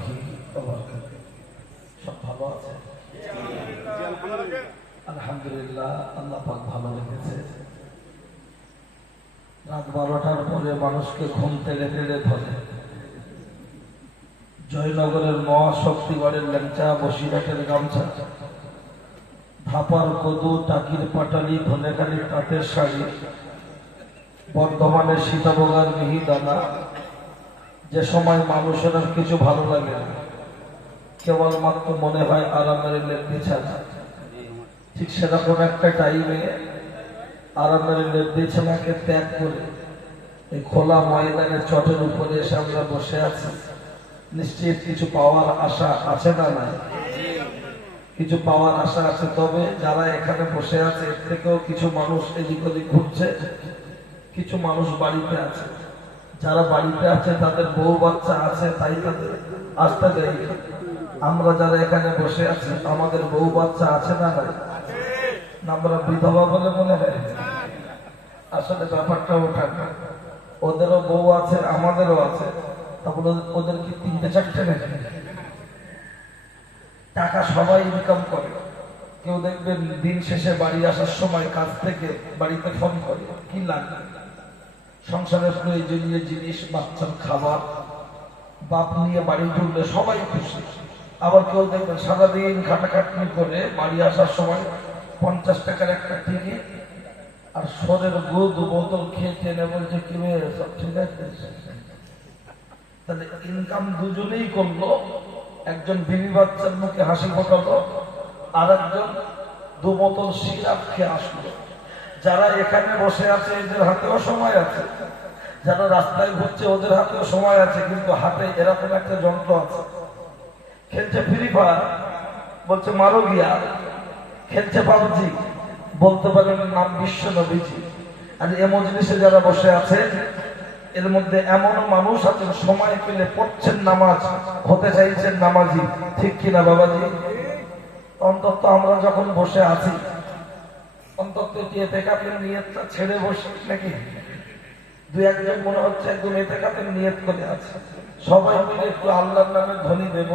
রহমাতুল্লাহি ওয়া বারাকাতুহু। সব ভালো আছে? আলহামদুলিল্লাহ, আল্লাহ পাক ভালো রেখেছে। রাত 12টার পরে মানুষকে ঘুম টেনে টেনে ধরে। জয়নগরের মহাশক্তিগড়ের ল্যাংচা, বসিরহাটের গামছা, ধাপার কদু, টাকির পাটালি, ধনেখালির তাঁতের শাড়ি, বর্ধমানের সীতাভোগার মিহিদানা, যে সময় মানুষের আর কিছু ভালো লাগে না, কেবলমাত্র মনে হয় আরামের লেপ বিছানা, ঠিক সেরকম একটা টাইমে আরামের লেপ বিছানাকে ত্যাগ করে এই খোলা ময়দানের চটের উপরে এসে আমরা বসে আছি। নিশ্চিত কিছু পাওয়ার আশা আছে না? নাই, কিছু পাওয়ার আশা আছে। তবে যারা এখানে বসে আছে এর থেকেও কিছু মানুষ এদিক ওদিক ঘুরছে, কিছু মানুষ বাড়িতে আছে। যারা বাড়িতে আছে তাদের বউ বাচ্চা আছে, তাই তাদের আসতে দেয়। আমরা যারা এখানে বসে আছি আমাদের বউ বাচ্চা আছে না? নাই, আমরা বিধবা বলে মনে হয়। আসলে ব্যাপারটা ওঠা না, ওদেরও বউ আছে আমাদেরও আছে। তারপরে ওদের কি 3-4টে নাকি? টাকা সবাই ইনকাম করে। কেউ দেখবেন দিন শেষে বাড়ি আসার সময় কাজ থেকে বাড়িতে ফোন করে, কি লাগবে, সংসারের প্রয়োজনীয় জিনিস, বাচ্চার খাবার। বাপ নিয়ে বাড়ি ঢুকলে সবাই খুশি। আবার কেউ দেখবেন সারাদিন খাটাখাটনি করে বাড়ি আসার সময় 50 টাকার একটা টিকিট আর সরের গুড় 2 বোতল খেয়ে টেনে বলছে কি সব ঠিক আছে। তাহলে ইনকাম দুজনেই করলো, একজন বিবি বাচ্চার মুখে হাসি ফোটালো, আর একজন 2 বোতল সিরাপ খেয়ে আসলো। যারা এখানে বসে আছে এদের হাতেও সময় আছে, যারা রাস্তায় ঘুরছে ওদের হাতেও সময় আছে, কিন্তু হাতে এরকম একটা যন্ত্র আছে। খেলছে ফ্রি ফায়ার, বলছে মারো গিয়া, খেলছে পাবজি, বলতে পারেন নাম বিশ্ব নবীজি। আর এমন জিনিসে যারা বসে আছে এর মধ্যে এমন মানুষ আছেন সময় পেলে পড়ছেন নামাজ, হতে চাইছেন নামাজি, ঠিক কিনা বাবাজি? অন্তত আমরা যখন বসে আছি অন্তত এতেকাতের নিয়তটা ছেড়ে বসে নাকি? 2-1 মনে হচ্ছে একদম এতেকাতের নিয়ত করে আছে। সবাই মিলে একটু আল্লাহর নামে ধ্বনি দেব,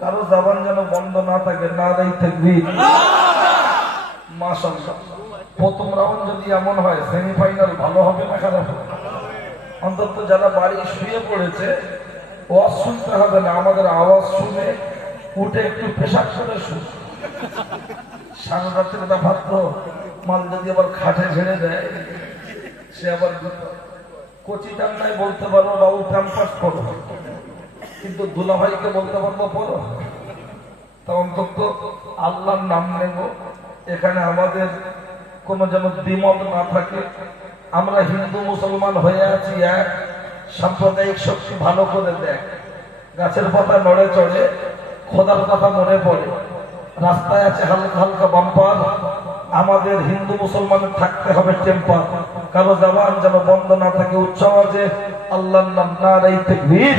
কারো জবান যেন বন্ধ না থাকে। নারাই তাকবীর, মাশাআল্লাহ। প্রথম রাউন্ড যদি এমন হয় সেমিফাইনাল ভালো হবে না খারাপ হবে? অন্তত যারা বাড়ি শুয়ে পড়েছে ওয়াজ শুনতে হবে না, আমাদের আওয়াজ শুনে উঠে একটু পেশাব করে শুনে। সারা রাত্রে ভাত মাল যদি আবার খাটে ঝেড়ে দেয় সে আবার কচি টান্নায় বলতে পারবো বাবু ক্যাম্পাস করো, কিন্তু দুলাভাইকে বলতে পারবো পড়ো। তা অন্তত আল্লাহর নাম নেব। এখানে আমাদের কোনো যেন দ্বিমত না থাকে। আমরা হিন্দু মুসলমান হয়ে আছি এক, সাম্প্রদায়িক শক্তি ভালো করে দেখ। গাছের পাতা নড়ে চড়ে, খোদার কথা মনে পড়ে, রাস্তায় আছে হালকা হালকা বাম্পার। আমাদের হিন্দু মুসলমানের থাকতে হবে টেম্পার, কারো জবান যেন বন্ধ না থাকে। উচ্চ আওয়াজে আল্লাহর নাম, নারাই তাকবীর।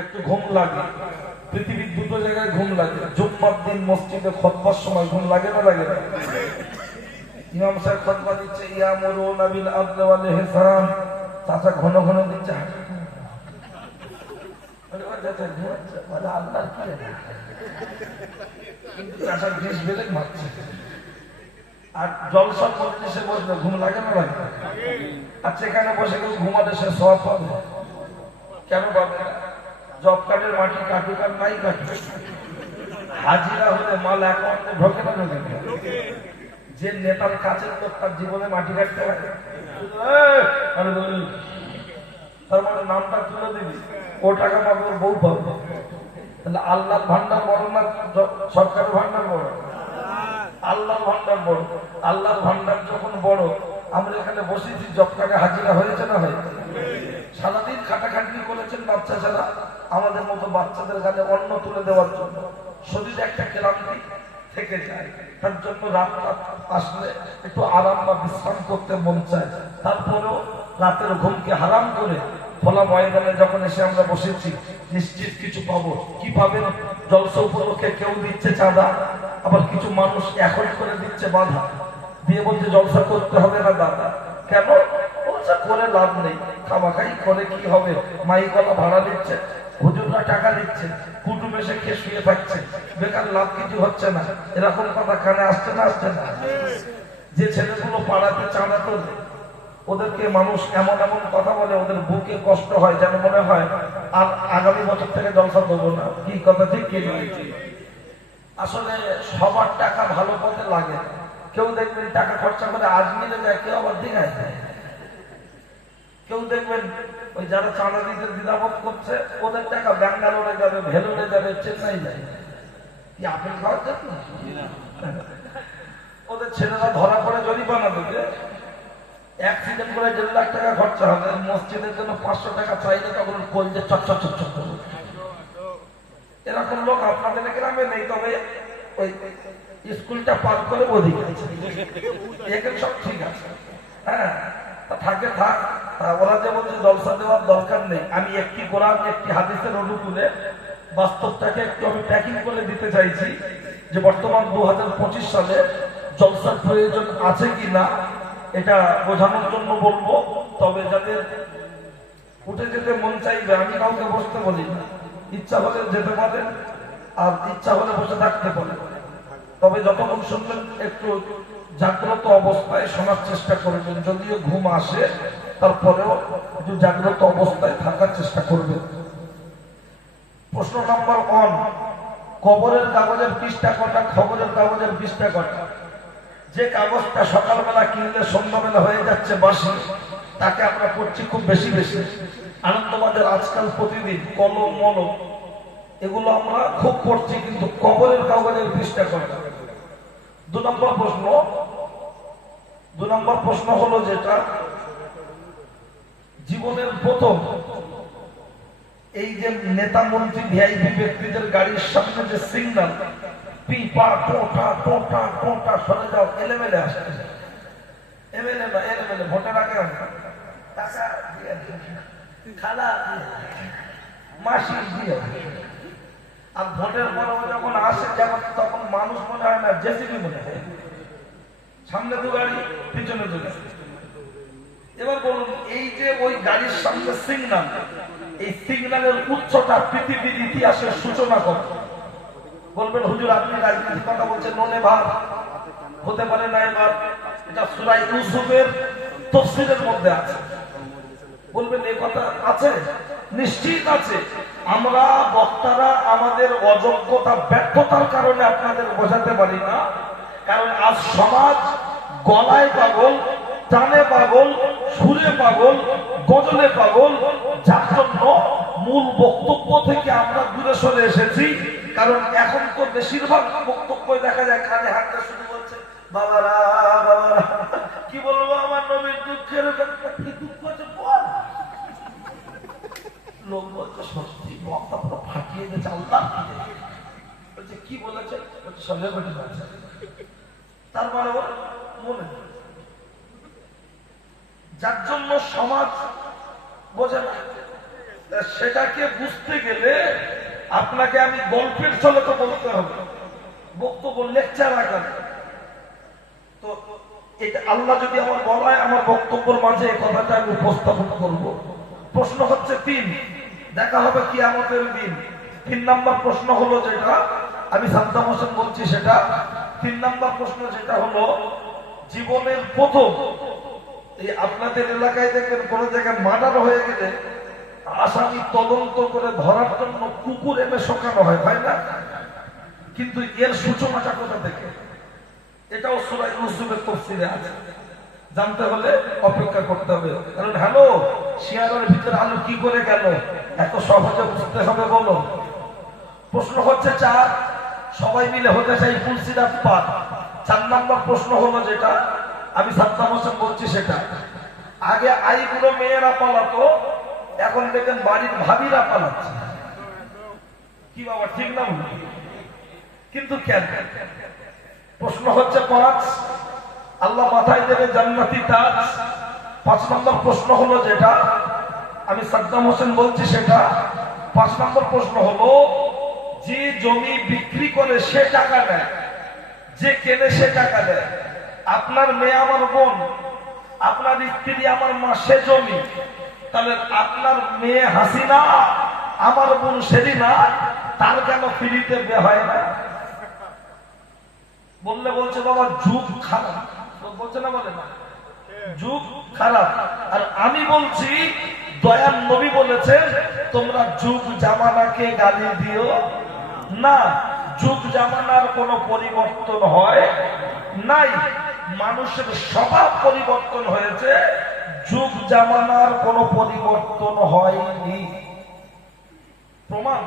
একটু ঘুম লাগে, পৃথিবীর 2টো জায়গায় ঘুম লাগে। জুম্মার দিন মসজিদে খুতবার সময় ঘুম লাগে না লাগে না? ইমাম সাহেব খুতবা দিচ্ছে, ইয়ামুরুনা বিল আদলি ওয়াল ইহসান, চাচা ঘন ঘন দিচ্ছে। আল্লাহর কি কিন্তু চাচার দেশ বেলে মারছে। আর জলসার মজলিসে বসলে ঘুম লাগে না লাগে? আচ্ছা, এখানে বসে কেউ ঘুমাতে সে সওয়াব পাবে? কেন পাবে না? জব কার্ডের মাটি কাটুক আর নাই কাটুক, হাজিরা হলে মাল অ্যাকাউন্টে ঢোকে না ঢোকে? যে নেতার কাছের লোক তার জীবনে মাটি কাটতে হয়, তার মানে নামটা তুলে দিবি, ও টাকা পাবে, ওর বউ পাবে। তাহলে আল্লাহর ভান্ডার বড় না সরকারের ভান্ডার বড়? আল্লাহর ভান্ডার বড়। আল্লাহর ভান্ডার যখন বড়, আমরা এখানে বসেছি, জব কার্ডে হাজিরা হয়েছে না হয়? সারাদিন খাটাখাটনি করেছেন বাচ্চা ছাড়া, আমাদের মতো বাচ্চাদের গালে অন্ন তুলে দেওয়ার জন্য। শরীরে একটা ক্লান্তি থেকে যায়, তার জন্য রাত আসলে একটু আরাম বা বিশ্রাম করতে মন চায়। তারপরেও রাতের ঘুমকে হারাম করে খোলা ময়দানে যখন এসে আমরা বসেছি, নিশ্চিত কিছু পাবো। কি পাবেন? জলসা উপলক্ষে কেউ দিচ্ছে চাঁদা, আবার কিছু মানুষ এখন করে দিচ্ছে বাধা দিয়ে, বলছে জলসা করতে হবে না দাদা। কেন? বলছে করে লাভ নেই, খামাখাই করে কি হবে, মাইকলা ভাড়া দিচ্ছে, হুজুররা টাকা দিচ্ছে, কুটুম এসে খেয়ে শুয়ে থাকছে, বেকার লাভ কিছু হচ্ছে না, এরকম কথা কানে আসছে না আসছে না? যে ছেলেগুলো পাড়াতে চাঁদা তোলে, ওদেরকে মানুষ এমন এমন কথা বলে, ওদের বুকে কষ্ট হয়, যেন মনে হয় আর আগামী বছর থেকে জলসা দেবো না। কি কথা ঠিক কি নয়? আসলে সবার টাকা ভালো পথে লাগে। কেউ দেখবেন টাকা খরচা করে আজমিরে যায়, কেউ আবার দীঘায় যায়। কেউ দেখবেন ওই যারা চাঁদা দিতে দ্বিধাবোধ করছে, ওদের টাকা ব্যাঙ্গালোরে যাবে, ভেলোরে যাবে, চেন্নাই যাবে। কি আপেল খাওয়ার জন্য? ওদের ছেলেরা ধরা পড়ে জরিমানা দেবে, অ্যাক্সিডেন্ট করে 1.5 লাখ টাকা খরচা হবে, মসজিদের জন্য 500 টাকা চাইলে তখন কলজে চচ্চর চচ্চর করবে। এরকম লোক আপনাদের গ্রামে নেই, তবে ওই স্কুলটা পার করে ওদিকে আছে, এখানে সব ঠিক আছে। হ্যাঁ, থাকে থাক। ওরা যে বলছে জলসা দেওয়ার দরকার নেই, আমি একটি কোরআন একটি হাদিসের অনুকূলে বাস্তবটাকে একটু আমি প্যাকিং করে দিতে চাইছি যে বর্তমান 2025 সালে জলসার প্রয়োজন আছে কি না এটা বোঝানোর জন্য বলবো। তবে যাদের উঠে যেতে মন চাইবে, আমি কাউকে বসতে বলি না, ইচ্ছা হলে যেতে পারেন আর ইচ্ছা হলে বসে থাকতে পারেন। তবে যতক্ষণ শুনবেন একটু জাগ্রত অবস্থায় শোনার চেষ্টা করবেন, যদিও ঘুম আসে তারপরেও একটু জাগ্রত অবস্থায় থাকার চেষ্টা করবেন। প্রশ্ন নম্বর 1, কবরের কাগজের পৃষ্ঠা কটা, খবরের কাগজের পৃষ্ঠা কটা? যে কাগজটা সকালবেলা কিনলে সন্ধ্যাবেলা হয়ে যাচ্ছে বাসি, তাকে আমরা পড়ছি খুব বেশি বেশি। আনন্দবাজার আজকাল প্রতিদিন কলম মলম এগুলো আমরা খুব পড়ছি, কিন্তু কবরের কাগজের পৃষ্ঠা কটা? 2 নম্বর প্রশ্ন হলো যেটা জীবনের প্রথম এই যে নেতা মন্ত্রী ভিআইপি ব্যক্তিদের গাড়ির সামনে যে সিগন্যাল পিপা টোটা টোটা টোটা সরে যাও, এলেমেলে আসে, এলেমেলে ভোটের আগে টাকা দিয়ে খালা মাসি দিয়ে, আর ভোটের পরে যখন আসে যেমন তখন মানুষ মনে হয় না, জেসিবি মনে হয়, সামনে 2 গাড়ি পিছনে 2 গাড়ি। এবার বলুন, এই যে ওই গাড়ির সামনে সিগন্যাল, এই সিগন্যালের উচ্চতা পৃথিবীর ইতিহাসের সূচনা করে। বলবেন হুজুর আপনি রাজনীতির কথা বলছেন, ননে ভাব হতে পারে না, এবার এটা সূরা ইউসুফের তাফসীরের মধ্যে আছে। বলবেন এই কথা আছে? নিশ্চিত আছে। আমরা বক্তারা আমাদের অযোগ্যতা ব্যর্থতার কারণে আপনাদের বোঝাতে পারি না, কারণ আজ সমাজ গলায় পাগল, টানে পাগল, সুরে পাগল, গজলে পাগল, যার জন্য মূল বক্তব্য থেকে আমরা দূরে সরে এসেছি। কারণ এখন তো বেশিরভাগ বক্তব্য দেখা যায় কানে হাঁটতে শুরু করছে, বাবারা বাবারা কি বলবো আমার নবীর দুঃখের কথা, কি দুঃখ আছে বল। লোক বলছে সত্যি বক্তা পুরো ফাটিয়ে দিয়েছে, আল্লাহ বলছে কি বলেছে, বলছে সঙ্গে ঘটে যাচ্ছে, তার মানে মনে, যার জন্য সমাজ বোঝে না। সেটাকে বুঝতে গেলে আপনাকে আমি গল্পের চলে তো বলতে হবে, বক্তব্য লেকচার আকারে। তো এটা আল্লাহ যদি আমার বলায় আমার বক্তব্যের মাঝে এই কথাটা আমি উপস্থাপন করব। প্রশ্ন হচ্ছে 3, দেখা হবে কিয়ামতের দিন। 3 নম্বর প্রশ্ন হলো যেটা আমি সাদ্দাম হোসেন বলছি সেটা। 3 নম্বর প্রশ্ন যেটা হলো জীবনের প্রথম, এই আপনাদের এলাকায় দেখবেন কোন জায়গায় মার্ডার হয়ে গেলে আসামি তদন্ত করে ধরার জন্য কুকুর এনে শোকানো হয়, তাই না? কিন্তু এর সূচনাটা কোথা থেকে? এটাও সূরা ইউসুফের তাফসীরে আছে। জানতে হলে অপেক্ষা করতে হবে। কারণ হ্যালো, শিয়ারের ভিতরে আলো কি করে গেল এত সহজে বুঝতে হবে বলো? প্রশ্ন হচ্ছে 4, সবাই মিলে হতে চাই ফুলসিরাত পার। 4 নম্বর প্রশ্ন হলো যেটা আমি সাদ্দাম হোসেন বলছি সেটা। আগে আইগুলো মেয়েরা পালাতো, এখন দেখেন বাড়ির ভাবিরা পালাচ্ছে। কি বাবা ঠিক না? কিন্তু কেন? প্রশ্ন হচ্ছে 5, আল্লাহ মাথায় দেবে জান্নাতি তাজ। 5 নম্বর প্রশ্ন হলো যেটা আমি সাদ্দাম হোসেন বলছি সেটা। 5 নম্বর প্রশ্ন হলো যে জমি বিক্রি করে সে টাকা দেয়, যে কেনে সে টাকা দেয়। আপনার মেয়ে আমার বোন, আপনার স্ত্রী আমার মা, সে জমি। তাহলে আপনার মেয়ে হাসিনা আমার বোন সেলিনা তার কেন ফ্রিতে বে হয় না? বললে বলছে বাবা যুগ খারাপ, বলছে না বলে না যুগ খারাপ। আর আমি বলছি দয়াল নবী বলেছেন তোমরা যুগ জামানাকে গালি দিও না। যুগ জামানার কোনো পরিবর্তন হয় নাই, মানুষের স্বভাব পরিবর্তন হয়েছে, যুগ জামানার কোনো পরিবর্তন হয়নি। প্রমাণ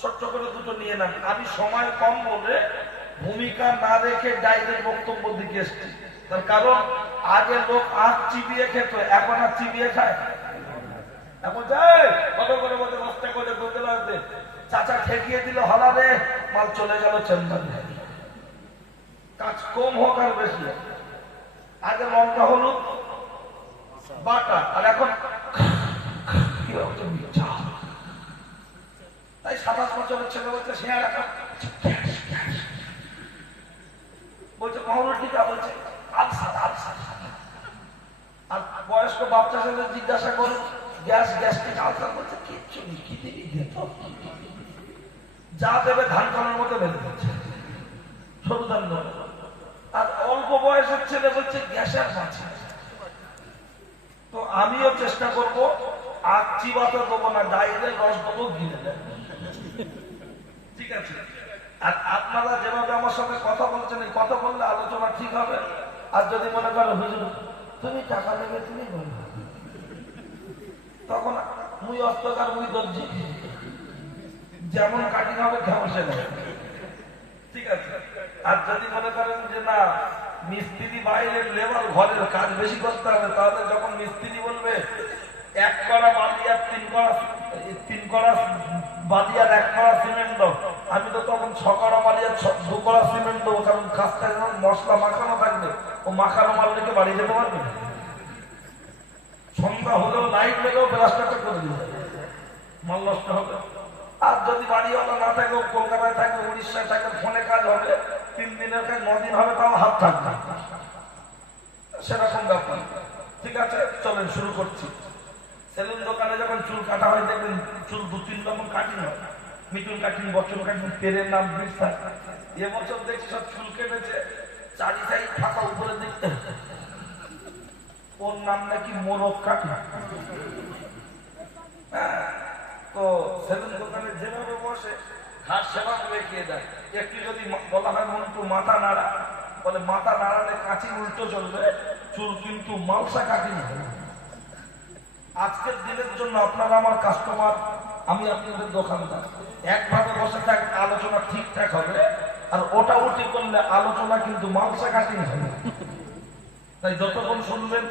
ছোট্ট করে দুটো নিয়ে নেন। আমি সময় কম বলে ভূমিকা না রেখে ডাইরেক্ট বক্তব্য দিকে এসছি। তার কারণ আগে লোক আখ চিবিয়ে খেত, এখন আর চিবিয়ে খায়। এখন যায় কত করে বলতে বস্তা করে দুধ লাগবে, চাচা ঠেকিয়ে দিল হলারে, মাল চলে গেল চেম্বারে। কাজ কম হোক আর বেশি হোক, আগে লঙ্কা হলুদ বাটা, আর এখন তাই 27 বছরের ছেলে বলছে শেয়ার রাখা, বলছে মহরুটিকা, বলছে আলসার আলসার। আর বয়স্ক বাচ্চা ছেলে জিজ্ঞাসা করুন গ্যাস গ্যাস্ট্রিক আলসার, বলছে কিচ্ছু নেই, কি দিবি যা দেবে ধান করার মতো বেঁধে দিচ্ছে, সরু ধান দেবে। আর অল্প বয়সের ছেলে বলছে গ্যাসের মাছে। তো আমিও চেষ্টা করব আগ চিবাতে দেবো না, ডাইরেক্ট রস দেবো, গিলে দেবো, ঠিক আছে? আর আপনারা যেভাবে আমার সাথে কথা বলছেন, এই কথা বললে আলোচনা ঠিক হবে। আর যদি মনে করো হুজুর তুমি টাকা নেবে, তুমি বলবে, তখন মুই অস্তকার মুই দর্জি, যেমন কাটিং হবে তেমন সে নেবে, ঠিক আছে? আর যদি মনে করেন যে না মিস্ত্রি বাইরের লেবার, ঘরের কাজ বেশি করতে হবে, তাহলে যখন মিস্ত্রি বলবে 1 কড়া বালি আর 3 কড়া বালি আর 1 কড়া সিমেন্ট দাও, আমি তো তখন 6 কড়া বালি আর 2 কড়া সিমেন্ট দেবো। কারণ কাজটা যখন মশলা মাখানো থাকবে, ও মাখানো মাল রেখে বাড়ি যেতে পারবে। সন্ধ্যা হলেও লাইট লেগেও প্লাস্টারটা করে দিবে, মাল নষ্ট হবে। আর যদি বাড়িওয়ালা না থাকে, কলকাতায় থাকে, উড়িষ্যায় থাকে, ফোনে কাজ হবে, 3 দিনের কাজ 9 দিন হবে, তাও হাত থাকবে, সেরকম ব্যাপার। ঠিক আছে, চলেন শুরু করছি। সেলুন দোকানে যখন চুল কাটা হয় দেখবেন চুল 2-3 রকম কাটিং হয়, মিটুন কাটিং, বচন কাটিং, পেরের নাম বিরসা। এবছর দেখছি সব চুল কেটেছে 4 সাইড ফাঁকা, উপরে দেখতে ওর নাম নাকি মোরগ কাটিং। তো সেলুন দোকানে যেভাবে বসে ঘাস সেভাবে রেখে দেয়। একটু যদি বলা হয় মন্টু মাথা নাড়া, বলে মাথা নাড়ালে কাঁচি উল্টো চলবে, চুল কিন্তু মালসা কাটিং হবে। আজকের দিনের জন্য আপনারা আমার কাস্টমার, আমি আপনাদের দোকানদার, একভাবে বসে থাক, আলোচনা ঠিকঠাক হবে। আর ওটা উঠি করলে আলোচনা কিন্তু মালসা কাটিং হবে। তাই যতক্ষণ শুনবেন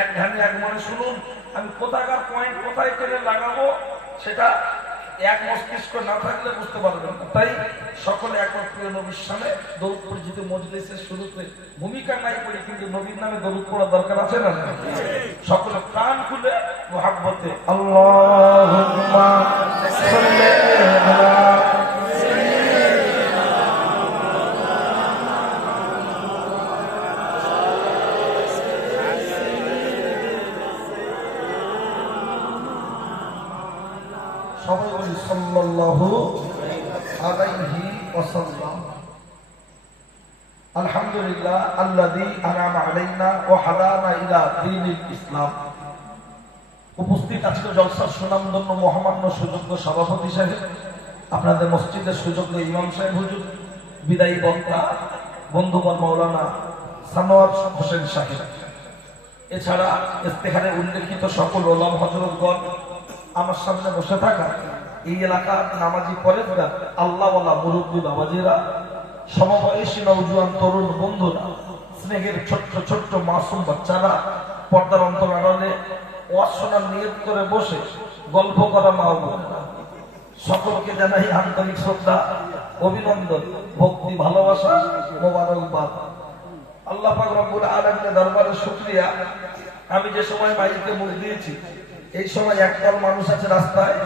এক ধ্যানে এক মনে শুনুন। আমি কোথাকার পয়েন্ট কোথায় করে লাগাবো সেটা এক মস্তিষ্ক না থাকলে বুঝতে পারবেন না। তাই সকলে একবার প্রিয় নবীর সামনে দরুদ পরিচিত মজলিসের শুরুতে ভূমিকা নাই করি, কিন্তু নবীর নামে দরুদ পড়া দরকার আছে না? সকলে প্রাণ খুলে মুহাব্বতে আল্লাহুম্মা সাল্লি আলা সবাই বলি সাল্লাল্লাহু আলাইহি ওয়াসাল্লাম। আলহামদুলিল্লাহ আল্লাযী আনআমা আলাইনা ওয়া হাদানা ইলা দীনিল ইসলাম। উপস্থিত আজকে জলসার সুনামধন্য মহামান্য সুযোগ্য সভাপতি সাহেব, আপনাদের মসজিদের সুযোগ্য ইমাম সাহেব হুজুর, বিদায়ী বক্তা বন্ধুবর মাওলানা সানোয়ার হোসেন সাহেব, এছাড়া ইস্তেহারে উল্লেখিত সকল ওলামা হযরতগণ, আমার সামনে বসে থাকা এই এলাকার নামাজি পরেজগার আল্লাহওয়ালা মুরব্বী বাবাজিরা, সমবয়সী নওজোয়ান তরুণ বন্ধুরা, স্নেহের ছোট্ট ছোট্ট মাসুম বাচ্চারা, পর্দার অন্তরালে ওয়াজ শোনার নিয়ত করে বসে গল্প করা মা বোনেরা, সকলকে জানাই আন্তরিক শ্রদ্ধা, অভিনন্দন, ভক্তি, ভালোবাসা, মোবারকবাদ। আল্লাহ পাক রব্বুল আলামিনের দরবারে শুকরিয়া। আমি যে সময় মাইকে মুখ দিয়েছি, এই সময় একদল মানুষ আছে রাস্তায়,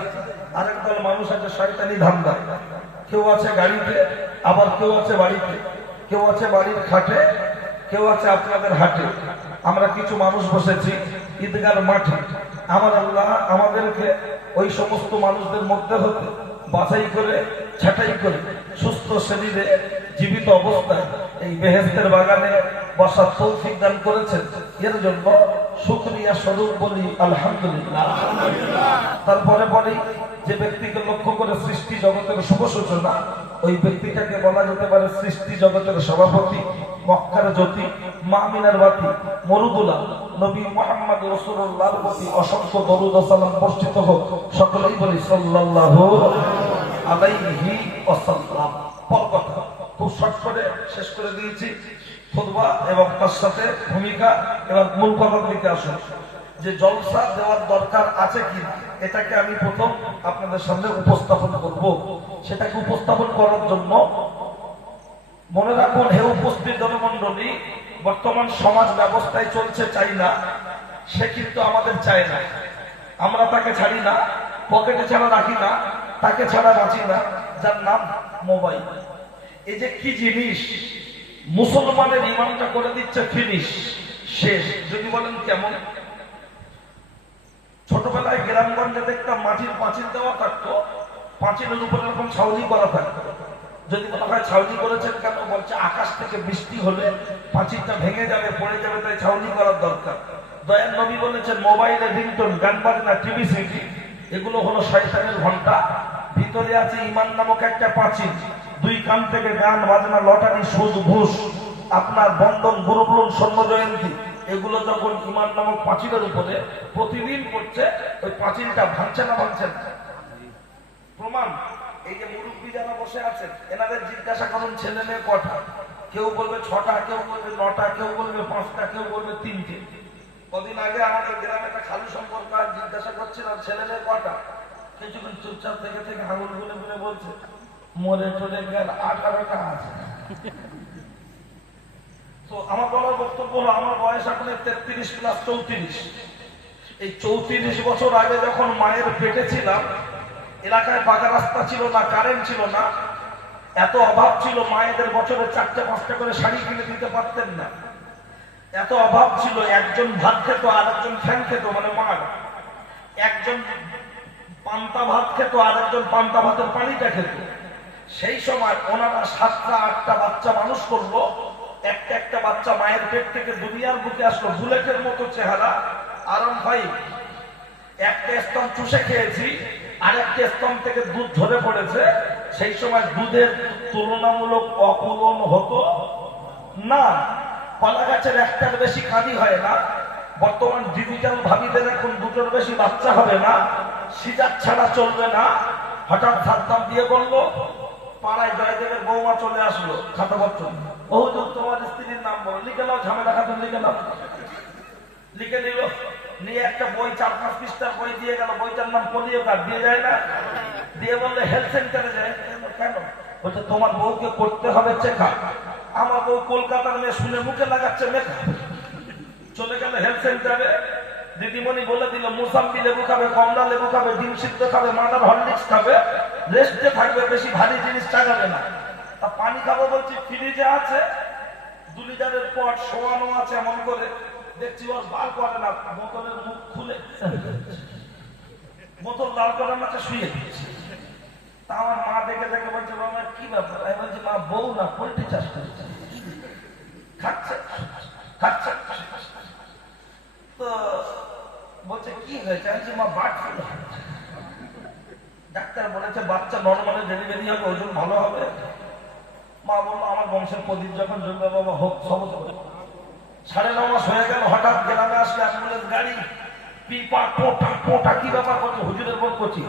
আরেক দল মানুষ আছে শয়তানি ধান্দায়। কেউ আছে গাড়িতে, আবার কেউ আছে বাড়িতে, কেউ আছে বাড়ির খাটে, কেউ আছে আপনাদের হাটে। আমরা কিছু মানুষ বসেছি ঈদগার মাঠে। আমার আল্লাহ আমাদেরকে ওই সমস্ত মানুষদের মধ্যে হতে বাছাই করে ছাঁটাই করে সুস্থ শরীরে জীবিত অবস্থায় এই বেহেশতের বাগানে বসার তৌফিক দান করেছেন। এর জন্য শুকরিয়া স্বরূপ বলি আলহামদুলিল্লাহ। তারপরে পরেই যে ব্যক্তিকে লক্ষ্য করে সৃষ্টি জগতের শুভ সূচনা, ওই ব্যক্তিটাকে বলা যেতে পারে সৃষ্টি জগতের সভাপতি, মক্কার জ্যোতি, মা মিনার বাতি, মরুদুলা, নবী মুহাম্মদ রাসূলুল্লাহর প্রতি অসংখ্য দরুদ ও সালাম বর্ষিত হোক। সকলেই বলি সাল্লাল্লাহু আলাইহি ওয়াসাল্লাম। পর কথা খুব শর্ট করে শেষ করে দিয়েছি খুতবা এবং তার সাথে ভূমিকা। এবার মূল কথার দিকে আসুন, যে জলসা দেওয়ার দরকার আছে কি এটাকে আমি প্রথম আপনাদের সামনে উপস্থাপন করব। সেটাকে উপস্থাপন করার জন্য মনে রাখুন, হে উপস্থিত জনমন্ডলী, বর্তমান সমাজ ব্যবস্থায় চলছে চাইনা, সে কিন্তু আমাদের চায় না। আমরা তাকে ছাড়ি না, পকেটে ছাড়া রাখি না, তাকে ছাড়া বাঁচি না, যার নাম মোবাইল। এই যে কি জিনিস, মুসলমানের ইমানটা করে দিচ্ছে ফিনিশ, শেষ। যদি বলেন কেমন? ছোটবেলায় গ্রামগঞ্জে দেখতাম মাটির পাঁচিল দেওয়া থাকতো, পাঁচিলের উপর এরকম ছাউনি করা থাকতো। যদি বলা হয় ছাউনি করেছেন কেন, বলছে আকাশ থেকে বৃষ্টি হলে পাঁচিলটা ভেঙে যাবে, পড়ে যাবে, তাই ছাউনি করার দরকার। দয়ার নবী বলেছেন মোবাইলে রিংটোন, গান বাজনা, টিভি সিডি, এগুলো হলো শয়তানের ঘন্টা। ভিতরে আছে ইমান নামক একটা পাঁচিল। দুই কান থেকে গান বাজনা, লটারি, সুদ, ঘুষ, আপনার বন্ধন, গুরুকুল, স্বর্ণ জয়ন্তী, এগুলো যখন ইমান নামক পাঁচিলের উপরে প্রতিদিন করছে, ওই পাঁচিলটা ভাঙছে না ভাঙছে না? প্রমাণ এই যে মুরব্বী যারা বসে আছেন, এনাদের জিজ্ঞাসা করুন ছেলে মেয়ে কটা। কেউ বলবে 6টা, কেউ বলবে 9টা, কেউ বলবে 5টা, কেউ বলবে 3টে। কদিন আগে আমাদের গ্রামে একটা খালু সম্পর্ক জিজ্ঞাসা করছিলাম ছেলে মেয়ে কটা। কিছুক্ষণ চুপচাপ থেকে থেকে আঙুল গুলে গুলে বলছে মরে টরে গেল 18টা আছে। তো আমার বলার বক্তব্য হলো, আমার বয়স এখন 33 প্লাস 34। এই 34 বছর আগে যখন মায়ের পেটে ছিলাম, এলাকায় পাকা রাস্তা ছিল না, কারেন্ট ছিল না, এত অভাব ছিল, মায়েদের বছরে 4টা 5টা করে শাড়ি কিনে দিতে পারতেন না, এত অভাব ছিল। একজন ভাত খেত আর একজন ফ্যান খেত, মানে মার। একজন পান্তা ভাত খেত আর একজন পান্তা ভাতের পানিটা খেত। সেই সময় ওনারা 7টা 8টা বাচ্চা মানুষ করলো। একটা একটা বাচ্চা মায়ের পেট থেকে দুনিয়ার বুকে আসলো, বুলেটের মতো চেহারা, আরাম ভাই। একটা স্তন চুষে খেয়েছি, আর একটা স্তন থেকে দুধ ঝরে পড়েছে। সেই সময় দুধের তুলনামূলক অকুলন হতো না। কলা গাছের একটার বেশি কাঁদি হয় না। বর্তমান ডিজিটাল ভাবিদের এখন 2টোর বেশি বাচ্চা হবে না, সিজার ছাড়া চলবে না। হঠাৎ সাদ্দাম দিয়ে বললো, পাড়ায় জয়দেবের বৌমা চলে আসলো খাতাপত্র, বহুদূর তোমার স্ত্রীর নাম বলো, লিখে নাও, ঝামেলা খাতুন লিখে নাও। লিখে দিল, নিয়ে একটা বই 4-5 পৃষ্ঠার বই দিয়ে গেল। বইটার নাম পোলিও কার্ড। দিয়ে যায় না, দিয়ে বললে হেলথ সেন্টারে যায়। কেন? বলছে তোমার বউকে করতে হবে চেক আপ। আমার বউ কলকাতার মেয়ে, শুনে মুখে লাগাচ্ছে মেকআপ। চলে গেল হেলথ সেন্টারে, দিদিমণি বলে দিল মুসাম্বি লেবু খাবে, কমলা লেবু খাবে, ডিম সিদ্ধ খাবে, মাদার হরলিক্স খাবে, রেস্টে থাকবে, বেশি ভারী জিনিস চাগাবে না। তা পানি খাবো বলছি, ফ্রিজে আছে 2 লিটারের পট শোয়ানো আছে। এমন করে দেখছি ওর বার করে না, বোতলের মুখ খুলে বোতল লাল করার মাঝে শুয়ে দিয়েছে। তা আমার মা দেখে দেখে বলছে বাবা কি ব্যাপার? আমি বলছি মা বউ না, পোল্ট্রি চাষ করেছে, খাচ্ছে খাচ্ছে। তো বলছে কি হয়েছে? আমি মা বাট ফেল। ডাক্তার বলেছে বাচ্চা নর্মালে ডেলিভারি হবে, ওজন ভালো হবে। মা বললো আমার বংশের প্রদীপ যখন জন্মে বাবা হোক, সবত। 9.5 মাস হয়ে গেল, হঠাৎ গ্রামে আসলে অ্যাম্বুলেন্স গাড়ি, পিপা পোটা পোটা, কি ব্যাপার করছে? হুজুরের বোন করছি,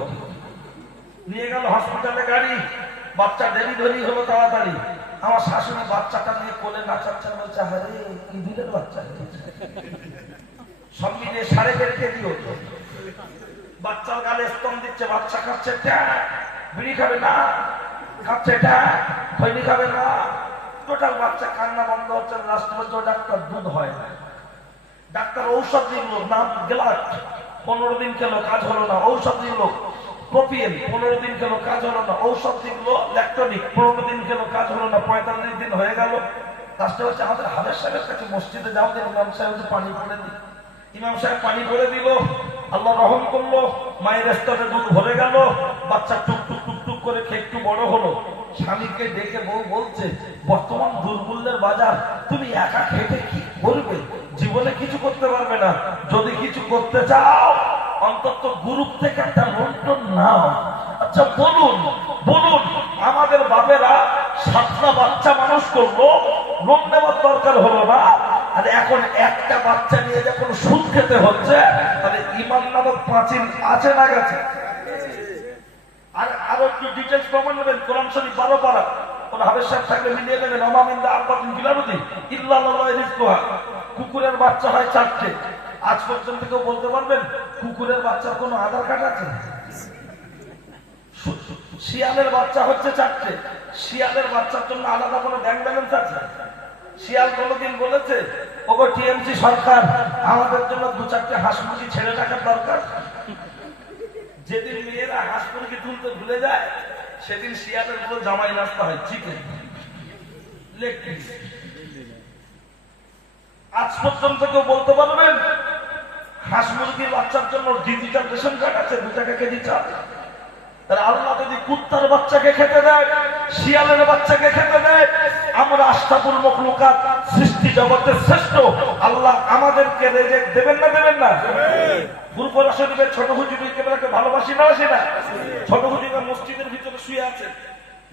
নিয়ে গেল হসপিটালে গাড়ি। বাচ্চা ডেলিভারি হলো তাড়াতাড়ি। আমার শাশুড়ি বাচ্চাটা নিয়ে কোলে নাচাচ্ছেন, বলছে আরে কি দিলের বাচ্চা, সব মিলিয়ে 4.5 কেজি হতো। বাচ্চার গালে স্তন দিচ্ছে, বাচ্চা খাচ্ছে, বিড়ি খাবে না, খাচ্ছে খৈনি খাবে না, টোটাল বাচ্চা কান্না বন্ধ হচ্ছে। লাস্ট পর্যন্ত ডাক্তার দুধ হয় না। ডাক্তার ঔষধ দিল, নাম গ্লাট, 15 দিন খেলো, কাজ হলো না। ঔষধ দিল প্রোপিয়েন, 15 দিন খেলো, কাজ হলো না। ঔষধ দিল ল্যাকটোনিক, 15 দিন খেলো, কাজ হলো না। 45 দিন হয়ে গেল। লাস্টে হচ্ছে আমাদের হাজার সাহেবের কাছে মসজিদে যাও, ইমাম সাহেব পানি পড়ে দিল। ইমাম সাহেব পানি পড়ে দিল। আল্লাহ রহম করলো, মায়ের স্তরে দুধ ভরে গেল, বাচ্চা টুক টুক টুক টুক করে খেয়ে একটু বড় হলো। স্বামীকে ডেকে বউ বলছে, বর্তমান দুর্মূল্যের বাজার, তুমি একা খেটে কি করবে? জীবনে কিছু করতে পারবে না। যদি কিছু করতে চাও অন্তত গ্রুপ থেকে একটা লোন টোন নাও। আচ্ছা বলুন বলুন, আমাদের বাপেরা 7টা বাচ্চা মানুষ করলো, লোন নেওয়ার দরকার হলো না, আর এখন একটা বাচ্চা নিয়ে যখন সুদ খেতে হচ্ছে, তাহলে ইমান নামক প্রাচীন আছে না গেছে? আর আরো একটু ডিটেলস প্রমাণ নেবেন, কোরআন শরীফ 12 পারা, কোন হাফেজ সাহেব থাকলে মিলিয়ে নেবেন। অমামিন্দা আব্বাতিন ফিলারুদি ইল্লাল্লাহু রিজকুহা। কুকুরের বাচ্চা হয় 4টে। আজ পর্যন্ত কেউ বলতে পারবেন কুকুরের বাচ্চার কোনো আধার কার্ড আছে? শিয়ালের বাচ্চা হচ্ছে 4টে। শিয়ালের বাচ্চার জন্য আলাদা কোনো ব্যাংক ব্যালেন্স আছে? শিয়াল কোনদিন বলেছে, ওগো টিএমসি সরকার, আমাদের জন্য 2-4টে হাঁস মুরগি ছেড়ে রাখার দরকার? যেদিন মেয়েরা হাঁস মুরগি তুলতে ভুলে যায়, সেদিন শিয়ালের পুরো জামাই নাস্তা হয় চিকেন লেগ পিস। আজ পর্যন্ত কেউ বলতে পারবেন হাঁস মুরগির বাচ্চার জন্য ডিজিটাল রেশন কার্ড আছে 2 টাকা কেজি চাল? তাহলে আল্লাহ যদি কুত্তার বাচ্চাকে খেতে দেয়, শিয়ালের বাচ্চাকে খেতে দেয়, আমরা আশরাফুল মাখলুকাত, সৃষ্টি জগতের শ্রেষ্ঠ আল্লাহ আমাদেরকে রিজিক দেবেন না দেবেন না? ফুরফুরা শরীফের ছোট হুজুরকে কেবলকে ভালোবাসি না বাসি না? ছোট হুজুররা মসজিদের ভিতরে শুয়ে আছে।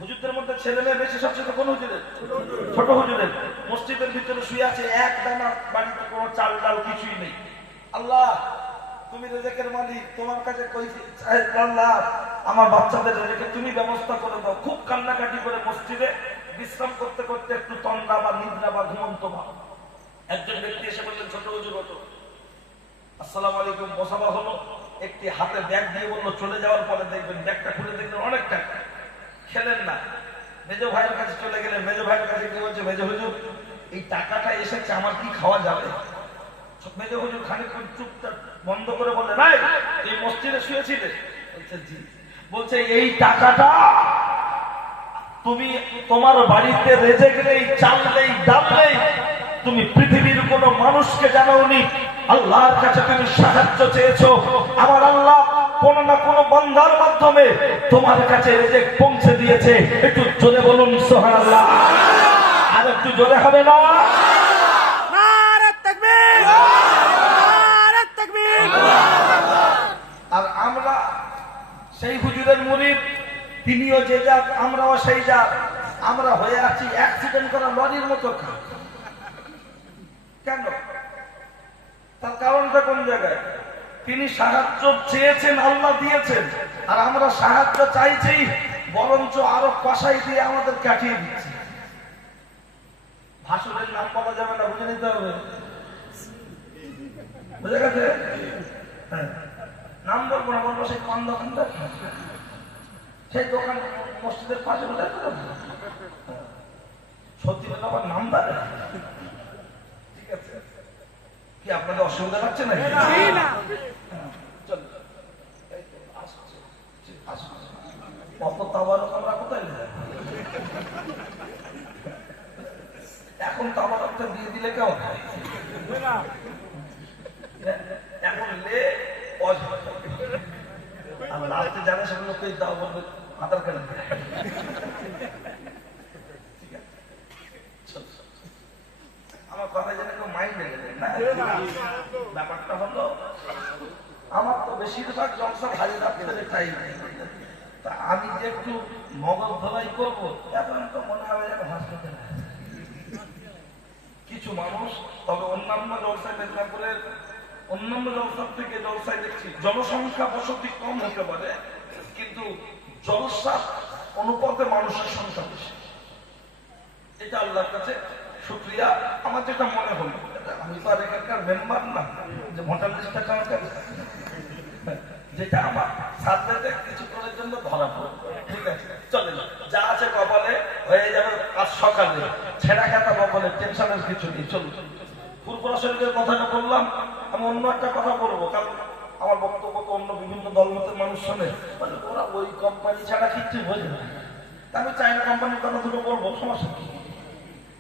হুজুরদের মধ্যে ছেলে মেয়ে বেশি সবচেয়ে কোন হুজুরের? ছোট হুজুরের। মসজিদের ভিতরে শুয়ে আছে, এক দানা বাড়িতে কোনো চাল ডাল কিছুই নেই। আল্লাহ তুমি রিজিকের মালিক, তোমার কাছে কই আল্লাহ আমার বাচ্চাদের রিজিকের তুমি ব্যবস্থা করে দাও। খুব কান্নাকাটি করে মসজিদে বিশ্রাম করতে করতে একটু তন্দ্রা বা নিদ্রা বা ঘুমন্ত ভাব। একজন ব্যক্তি এসে বললেন, ছোট হুজুর হতো, আসসালামু আলাইকুম, বসাবা হলো। একটি হাতে ব্যাগ দিয়ে বললো, চলে যাওয়ার পরে দেখবেন। ব্যাগটা খুলে দেখবেন অনেক টাকা। খেলেন না, মেজো ভাইয়ের কাছে চলে গেলেন। মেজো ভাইয়ের কাছে কি বলছে, মেজো হুজুর এই টাকাটা এসেছে, আমার কি খাওয়া যাবে? মেজো হুজুর খানিকক্ষণ চুপচাপ বন্ধ করে বললেন, এই মসজিদে শুয়েছিলে? বলছে জি। বলছে এই টাকাটা তুমি তোমার বাড়িতে রেজেক নেই, চাল নেই, ডাল নেই, তুমি পৃথিবীর কোন মানুষকে জানাওনি, আল্লাহর কাছে তুমি সাহায্য চেয়েছো, আমার আল্লাহ কোন না কোন বান্দার মাধ্যমে তোমার কাছে রিজিক পৌঁছে দিয়েছে। একটু জোরে বলুন সুবহানাল্লাহ। আর একটু জোরে হবে না? নারে তাকবীর, নারে তাকবীর। আর আমরা সেই হুজুরের মুরিদ, তিনিও যে জাত, আমরাও সেই জাত। আমরা হয়ে আছি অ্যাক্সিডেন্ট করা লরির মতো। কেন? তার কারণটা কোন জায়গায়? তিনি সাহায্য চেয়েছেন, আল্লাহ দিয়েছেন, আর আমরা সাহায্য চাইছি, বরঞ্চ আরো কষাই দিয়ে আমাদের কাটিয়ে দিচ্ছি। ভাসুরের নাম বলা যাবে না, বুঝে নিতে হবে। বুঝে গেছে? নাম বলবো না, বলবো সেই পান দোকানটা, সেই দোকান মসজিদের পাশে বলে সত্যি বলে আবার নাম দেয়। ঠিক আছে, কি আপনাদের অসুবিধা লাগছে না? কত তাবারক আমরা কোথায় যাই? এখন তাবারকটা দিয়ে দিলে কেমন? এখন লে লাস্টে জানে সেগুলো পেয়ে দাও, বলবে আধার কার্ড। ঠিক আছে, আমার কথা যেন কেউ মাইন্ড লেগে না। ব্যাপারটা হলো, আমার তো বেশিরভাগ জলসা ভারী রাত্রে টাইম, তা আমি যে একটু মগজ ধরাই করবো, এখন তো মনে হবে যেন হাসপাতালে কিছু মানুষ। তবে অন্যান্য জলসায় মেদিনীপুরের অন্যান্য জলসার থেকে জলসায় দেখছি জনসংখ্যা বসতি কম হতে পারে, কিন্তু জলসার অনুপাতে মানুষের সংখ্যা বেশি। এটা আল্লাহর কাছে শুকরিয়া। আমার যেটা মনে হলো, আমি তো আর এখানকার মেম্বার না যে ভোটার লিস্টটা আমার কাছে, যেটা আমার সার্ভেতে কিছুক্ষণের জন্য ধরা পড়বে। ঠিক আছে, চলে যা আছে কপালে হয়ে যাবে। আজ সকালে ছেঁড়া খাতা কপালে, টেনশনের কিছু নেই। চলুন, ফুরফুরা শরীফের কথাটা বললাম, আমি অন্য একটা কথা বলবো, কারণ আমার বক্তব্য তো অন্য বিভিন্ন দলমতের মানুষ শোনে, মানে ওরা ওই কোম্পানি ছাড়া কিচ্ছু বোঝে না। আমি চাইনা কোম্পানির কথা দুটো বলবো, সমস্যা কি?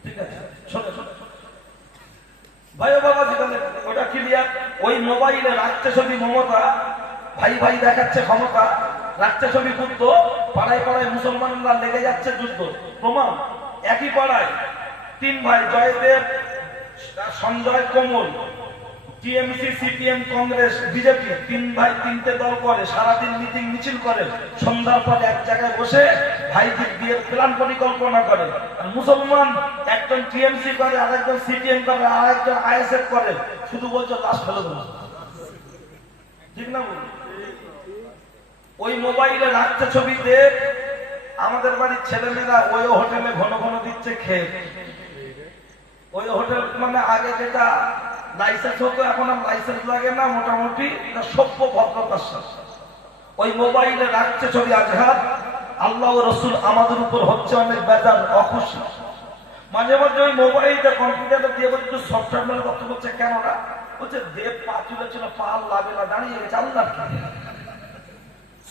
ঠিক আছে, শোনে শোনে ভাই বাবা, যেটা ওটা ক্লিয়ার। ওই মোবাইলে রাখতে ছবি মমতা, ভাই ভাই দেখাচ্ছে ক্ষমতা, রাখতে ছবি বুদ্ধ, পাড়ায় পাড়ায় মুসলমানরা লেগে যাচ্ছে যুদ্ধ। প্রমাণ, একই পাড়ায় তিন ভাই জয়দেব, সঞ্জয়, কমল, টিএমসি, সিপিএম, কংগ্রেস, বিজেপি, তিন ভাই তিনটে দল করে, সারাদিন মিটিং মিছিল করে, সন্ধ্যার পরে এক জায়গায় বসে ভাইদের বিয়ের প্ল্যান পরিকল্পনা করে। আর মুসলমান একজন টিএমসি করে, আরেকজন সিপিএম করে, আরেকজন আইএসএফ করে, শুধু বলছে লাশ ফেলে দেবো। ঠিক না বলুন? ওই মোবাইলে রাখতে ছবিতে আমাদের বাড়ির ছেলেমেয়েরা ওই হোটেলে ঘন ঘন দিচ্ছে খেয়ে। ওই হোটেল মানে আগে যেটা লাইসেন্স হতো, এখন আর লাইসেন্স লাগে না, মোটামুটি সভ্য ভদ্রতার সাথে ওই মোবাইলে রাখছে ছবি আজহার। আল্লাহ ও রসুল আমাদের উপর হচ্ছে অনেক বেজার, অখুশি। মাঝে মাঝে ওই মোবাইলটা কম্পিউটারটা দিয়ে বলছে সফটওয়্যার মেলে কথা বলছে, কেন না বলছে দেব পা তুলেছিল, পা লাগে না, দাঁড়িয়ে গেছে, আল্লাহ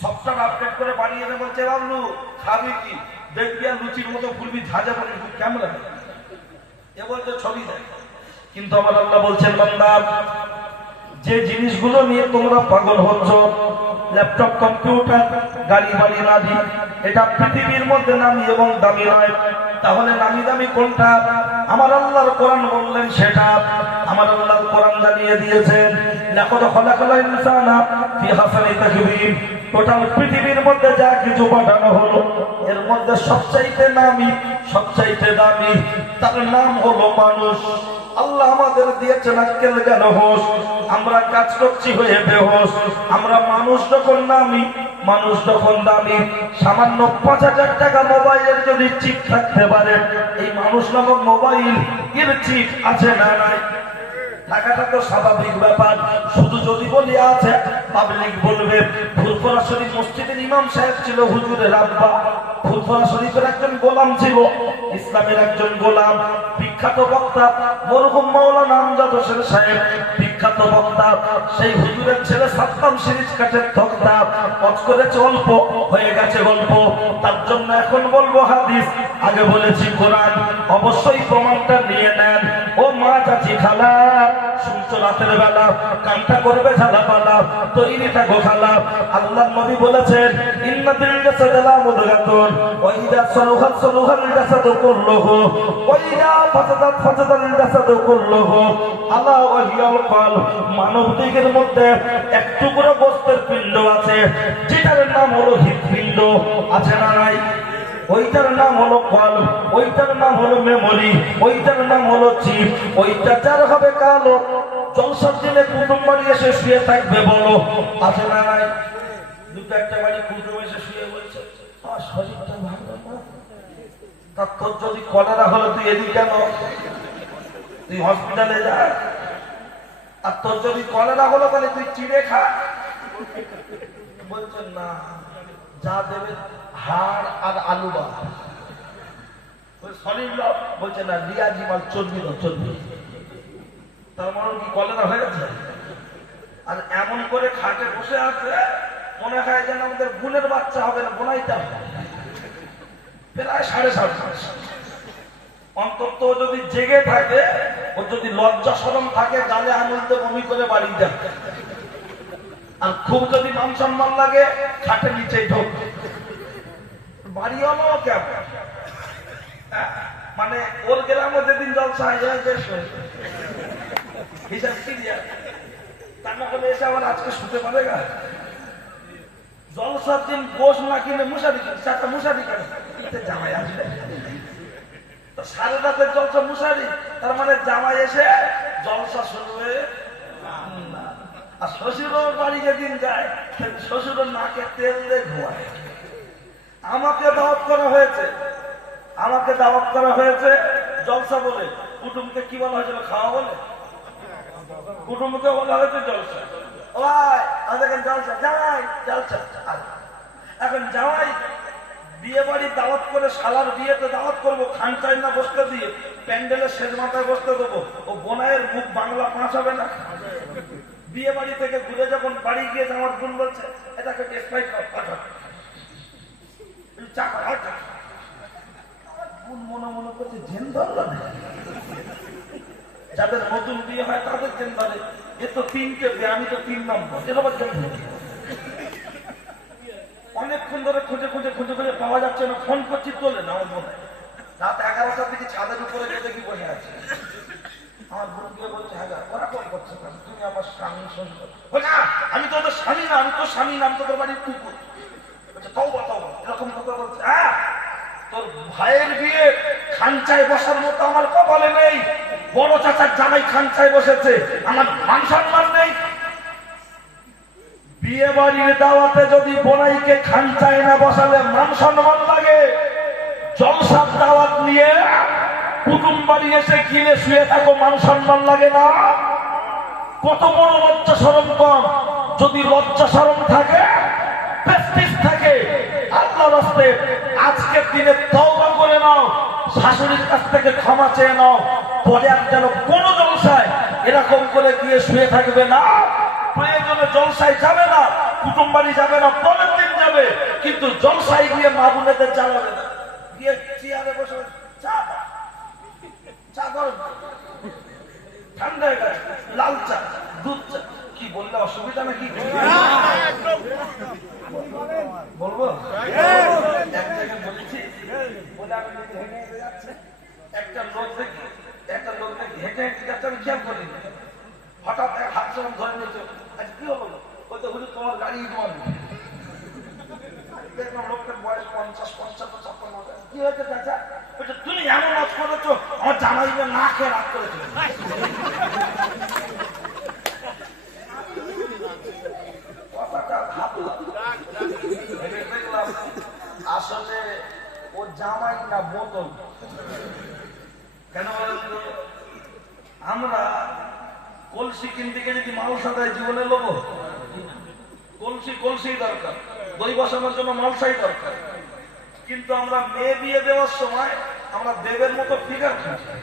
সফটওয়্যার আপডেট করে বানিয়ে দেবে। বলছে বাবলু খাবি কি, দেখবি আর লুচির মতো ফুলবি, ঝাঁঝা করে কেমন লাগে, এ বলছে ছবি দেয়। কিন্তু আমার আল্লাহ বলছেন, বান্দা যে জিনিসগুলো নিয়ে তোমরা পাগল হচ্ছ, ল্যাপটপ, কম্পিউটার, গাড়ি বাড়ি, নাদি, এটা পৃথিবীর মধ্যে নামি এবং দামি নয়। তাহলে নামি দামি কোনটা? আমার আল্লাহর কোরআন বললেন সেটা। আমার আল্লাহর কোরআন জানিয়ে দিয়েছেন, লাকাদ খালাকাল ইনসানা ফি হাসানি তাকওয়িম। টোটাল পৃথিবীর মধ্যে যা কিছু পাঠানো হলো, এর মধ্যে সবচাইতে নামি, সবচাইতে দামি, তার নাম হলো মানুষ। আল্লাহ আমাদের দিয়েছেন আক্কেল জ্ঞান হোশ, আমরা কাজ করছি হয়ে বেহোশ। আমরা মানুষ যখন নামি, মানুষ যখন দামি। সামান্য ৫,০০০ টাকা মোবাইলের যদি চিপ থাকতে পারে, এই মানুষ নামক মোবাইল এর চিপ আছে না নাই? টাকাটা তো স্বাভাবিক ব্যাপার, শুধু যদি বলি আছে, পাবলিক বলবে। ফুরফুরা শরীফ মসজিদের ইমাম সাহেব ছিল হুজুরের আব্বা। ফুরফুরা শরীফের একজন গোলাম ছিল, ইসলামের একজন গোলাম, বিখ্যাত বক্তা মরহুম মাওলানা আমজাদ হোসেন সাহেব, বিখ্যাত বক্তা। সেই হুজুরের ছেলে সাত্তাম সিরিজ কাঠের তক্তা, পথ করেছে অল্প, হয়ে গেছে গল্প। তার জন্য এখন বলবো হাদিস, আগে বলেছি কোরআন। অবশ্যই প্রমাণটা নিয়ে নেন। ও মা, চাচি, খালা, শুনছো রাতের বেলা, কানটা করবে ঝালাপালা, তৈরি থাকো খালা। আল্লাহর নবী বলেছেন, ইন্না ফিল জাসাদি লামুদগাতুন ওয়া ইযা সালুহাত সালুহাল জাসাদু কুল্লুহু ওয়া ইযা ফাসাদাত ফাসাদাল জাসাদু কুল্লুহু আলা ওয়া হিয়াল কলব। মানব দেহের মধ্যে এক টুকরো গোশতের পিণ্ড আছে, যেটার নাম হলো হৃৎপিণ্ড, আছে না নাই? ওইটার নাম হলো কলব, ওইটার নাম হলো মেমোরি, ওইটার নাম হলো চিপ। ওইটা যার হবে কালো, জলসার দিনে কুটুম বাড়ি এসে শুয়ে থাকবে, বলো আছে না নাই? দুটো একটা বাড়ি কুটুম এসে শুয়ে বলছে, আমার শরীরটা ভালো না। তা তোর যদি কলেরা হলো তুই এদিক কেন? তুই হসপিটালে যা। আর তোর যদি কলেরা হলো তাহলে তুই চিড়ে খা। বলছেন না, যা দেবে হাড় আর আলু বা শরীর লোক। বলছে না, রিয়াজি মাল চর্বি লোক, চর্বি। তার মানে কি কলেরা হয়ে গেছে? আর এমন করে খাটে বসে আছে, মনে হয় যেন আমাদের বোনের বাচ্চা হবে না, বোনাইটা প্রায় 7.5 মাস। অন্তত যদি জেগে থাকে, ও যদি লজ্জা শরম থাকে, গালে আঙুলতে বমি করে বাড়ি যায়। আর খুব যদি মান সম্মান লাগে, খাটে নিচে ঢোক। বাড়ি হলো কেমন? মানে ওর গ্রামে যেদিন জলসা হিসাব ক্লিয়ার, তা না হলে এসে আবার আজকে শুতে পারে গা। জলসার দিন গোশ না কিনে মশারি, 4টা মশারি কেন জামাই আসবে, সারা রাতের জলসা মশারি। তার মানে জামাই এসে জলসা শুনবে না। আর শ্বশুরের বাড়ি যেদিন যায়, শ্বশুরের নাকে তেল দিয়ে ঘুমায়। আমাকে দাওয়াত করা হয়েছে, আমাকে দাওয়াত করা হয়েছে জলসা বলে। কুটুমকে কি বলা হয়েছিল? খাওয়া বলে। কুটুমকে বলা হয়েছে জলসা। জলসা জামাই, জলসা। এখন জামাই বিয়ে বাড়ি দাওয়াত করে, শালার বিয়েতে দাওয়াত করবো, খান চাই না বসতে দিয়ে, প্যান্ডেলের শেষ মাথায় বসতে দেবো। ও বোনাইয়ের মুখ বাংলা পাঁচ হবে না? বিয়ে বাড়ি থেকে ঘুরে যখন বাড়ি গিয়ে আমার বোন বলছে, এটাকে টেস্ট পাঠা মনে মনে করছে জেন ধরল না। যাদের নতুন বিয়ে হয় তাদের জেন ধরে, এ তো তিনটে বিয়ে, আমি তো 3 নম্বর। এর আবার কেমন? অনেকক্ষণ ধরে খুঁজে খুঁজে খুঁজে খুঁজে পাওয়া যাচ্ছে না, ফোন করছি তোলে না। আমার বোন রাত 11টার দিকে ছাদের উপরে গিয়ে দেখি বসে আছে। আমার বোন গিয়ে বলছে, হ্যাঁ ওরা ফোন করছে, তুমি আমার স্বামী শ্বশুর। আমি তো ওদের স্বামী না, আমি তো স্বামী নাম তোদের বাড়ির কুকুর। বলছে তাও বাতাও, এরকম কথা বলছে। হ্যাঁ, তোর ভাইয়ের বিয়ে খাঞ্চায় বসার মতো আমার কপালে নেই। বড় চাচার জামাই খাঞ্চায় বসেছে, আমার মান সম্মান নেই। বিয়ে বাড়ির দাওয়াতে যদি বোনাইকে খাঞ্চায় না বসালে মান সম্মান লাগে, জলসার দাওয়াত নিয়ে কুটুম বাড়ি এসে কিনে শুয়ে থাকো, মান সম্মান লাগে না? কত বড় লজ্জা শরম কম। যদি লজ্জা শরম থাকে, প্রেস্টিজ থাকে, আল্লাহর রাস্তায় আজকের দিনে তওবা করে নাও, শাশুড়ির কাছ থেকে ক্ষমা চেয়ে নাও। পরে আর যেন কোনো জলসায় এরকম করে গিয়ে শুয়ে থাকবে না। প্রয়োজনে জলসায় যাবে না, কুটুম বাড়ি যাবে না, পরের দিন যাবে, কিন্তু জলসায় গিয়ে মা বোনেদের জ্বালাবে না। গিয়ে চেয়ারে বসে চা চা গরম, ঠান্ডা হয়ে গেছে, লাল চা, দুধ চা। কি বললে অসুবিধা নাকি? বলবো এক জায়গায় বলেছি, বলে আমি হেঁটে হেঁটে যাচ্ছে, একটা লোক দেখি হেঁটে হেঁটে যাচ্ছে, আমি খেয়াল করিনি। হঠাৎ এক হাত যখন ধরে নিয়েছে, আজ কি হলো? বলতে হুজুর তোমার গাড়ি তোমার। দেখলাম লোকটার বয়স 50, 55, 56। কি হয়েছে চাচা? বলছে তুমি এমন কাজ করেছো, আমার জামাই না খেয়ে রাগ করেছিল। কথাটা ভাবলাম, দেখলাম আসলে ও জামাই না বোতল। কেন বলেন তো? আমরা কলসি কিনতে গিয়ে যদি মাল সাদায় জীবনে লোবো, কলসি দরকার, দই বসানোর জন্য মালসাই দরকার। কিন্তু আমরা মেয়ে বিয়ে দেওয়ার সময় আমরা দেবের মতো ফিগার খাচ্ছি।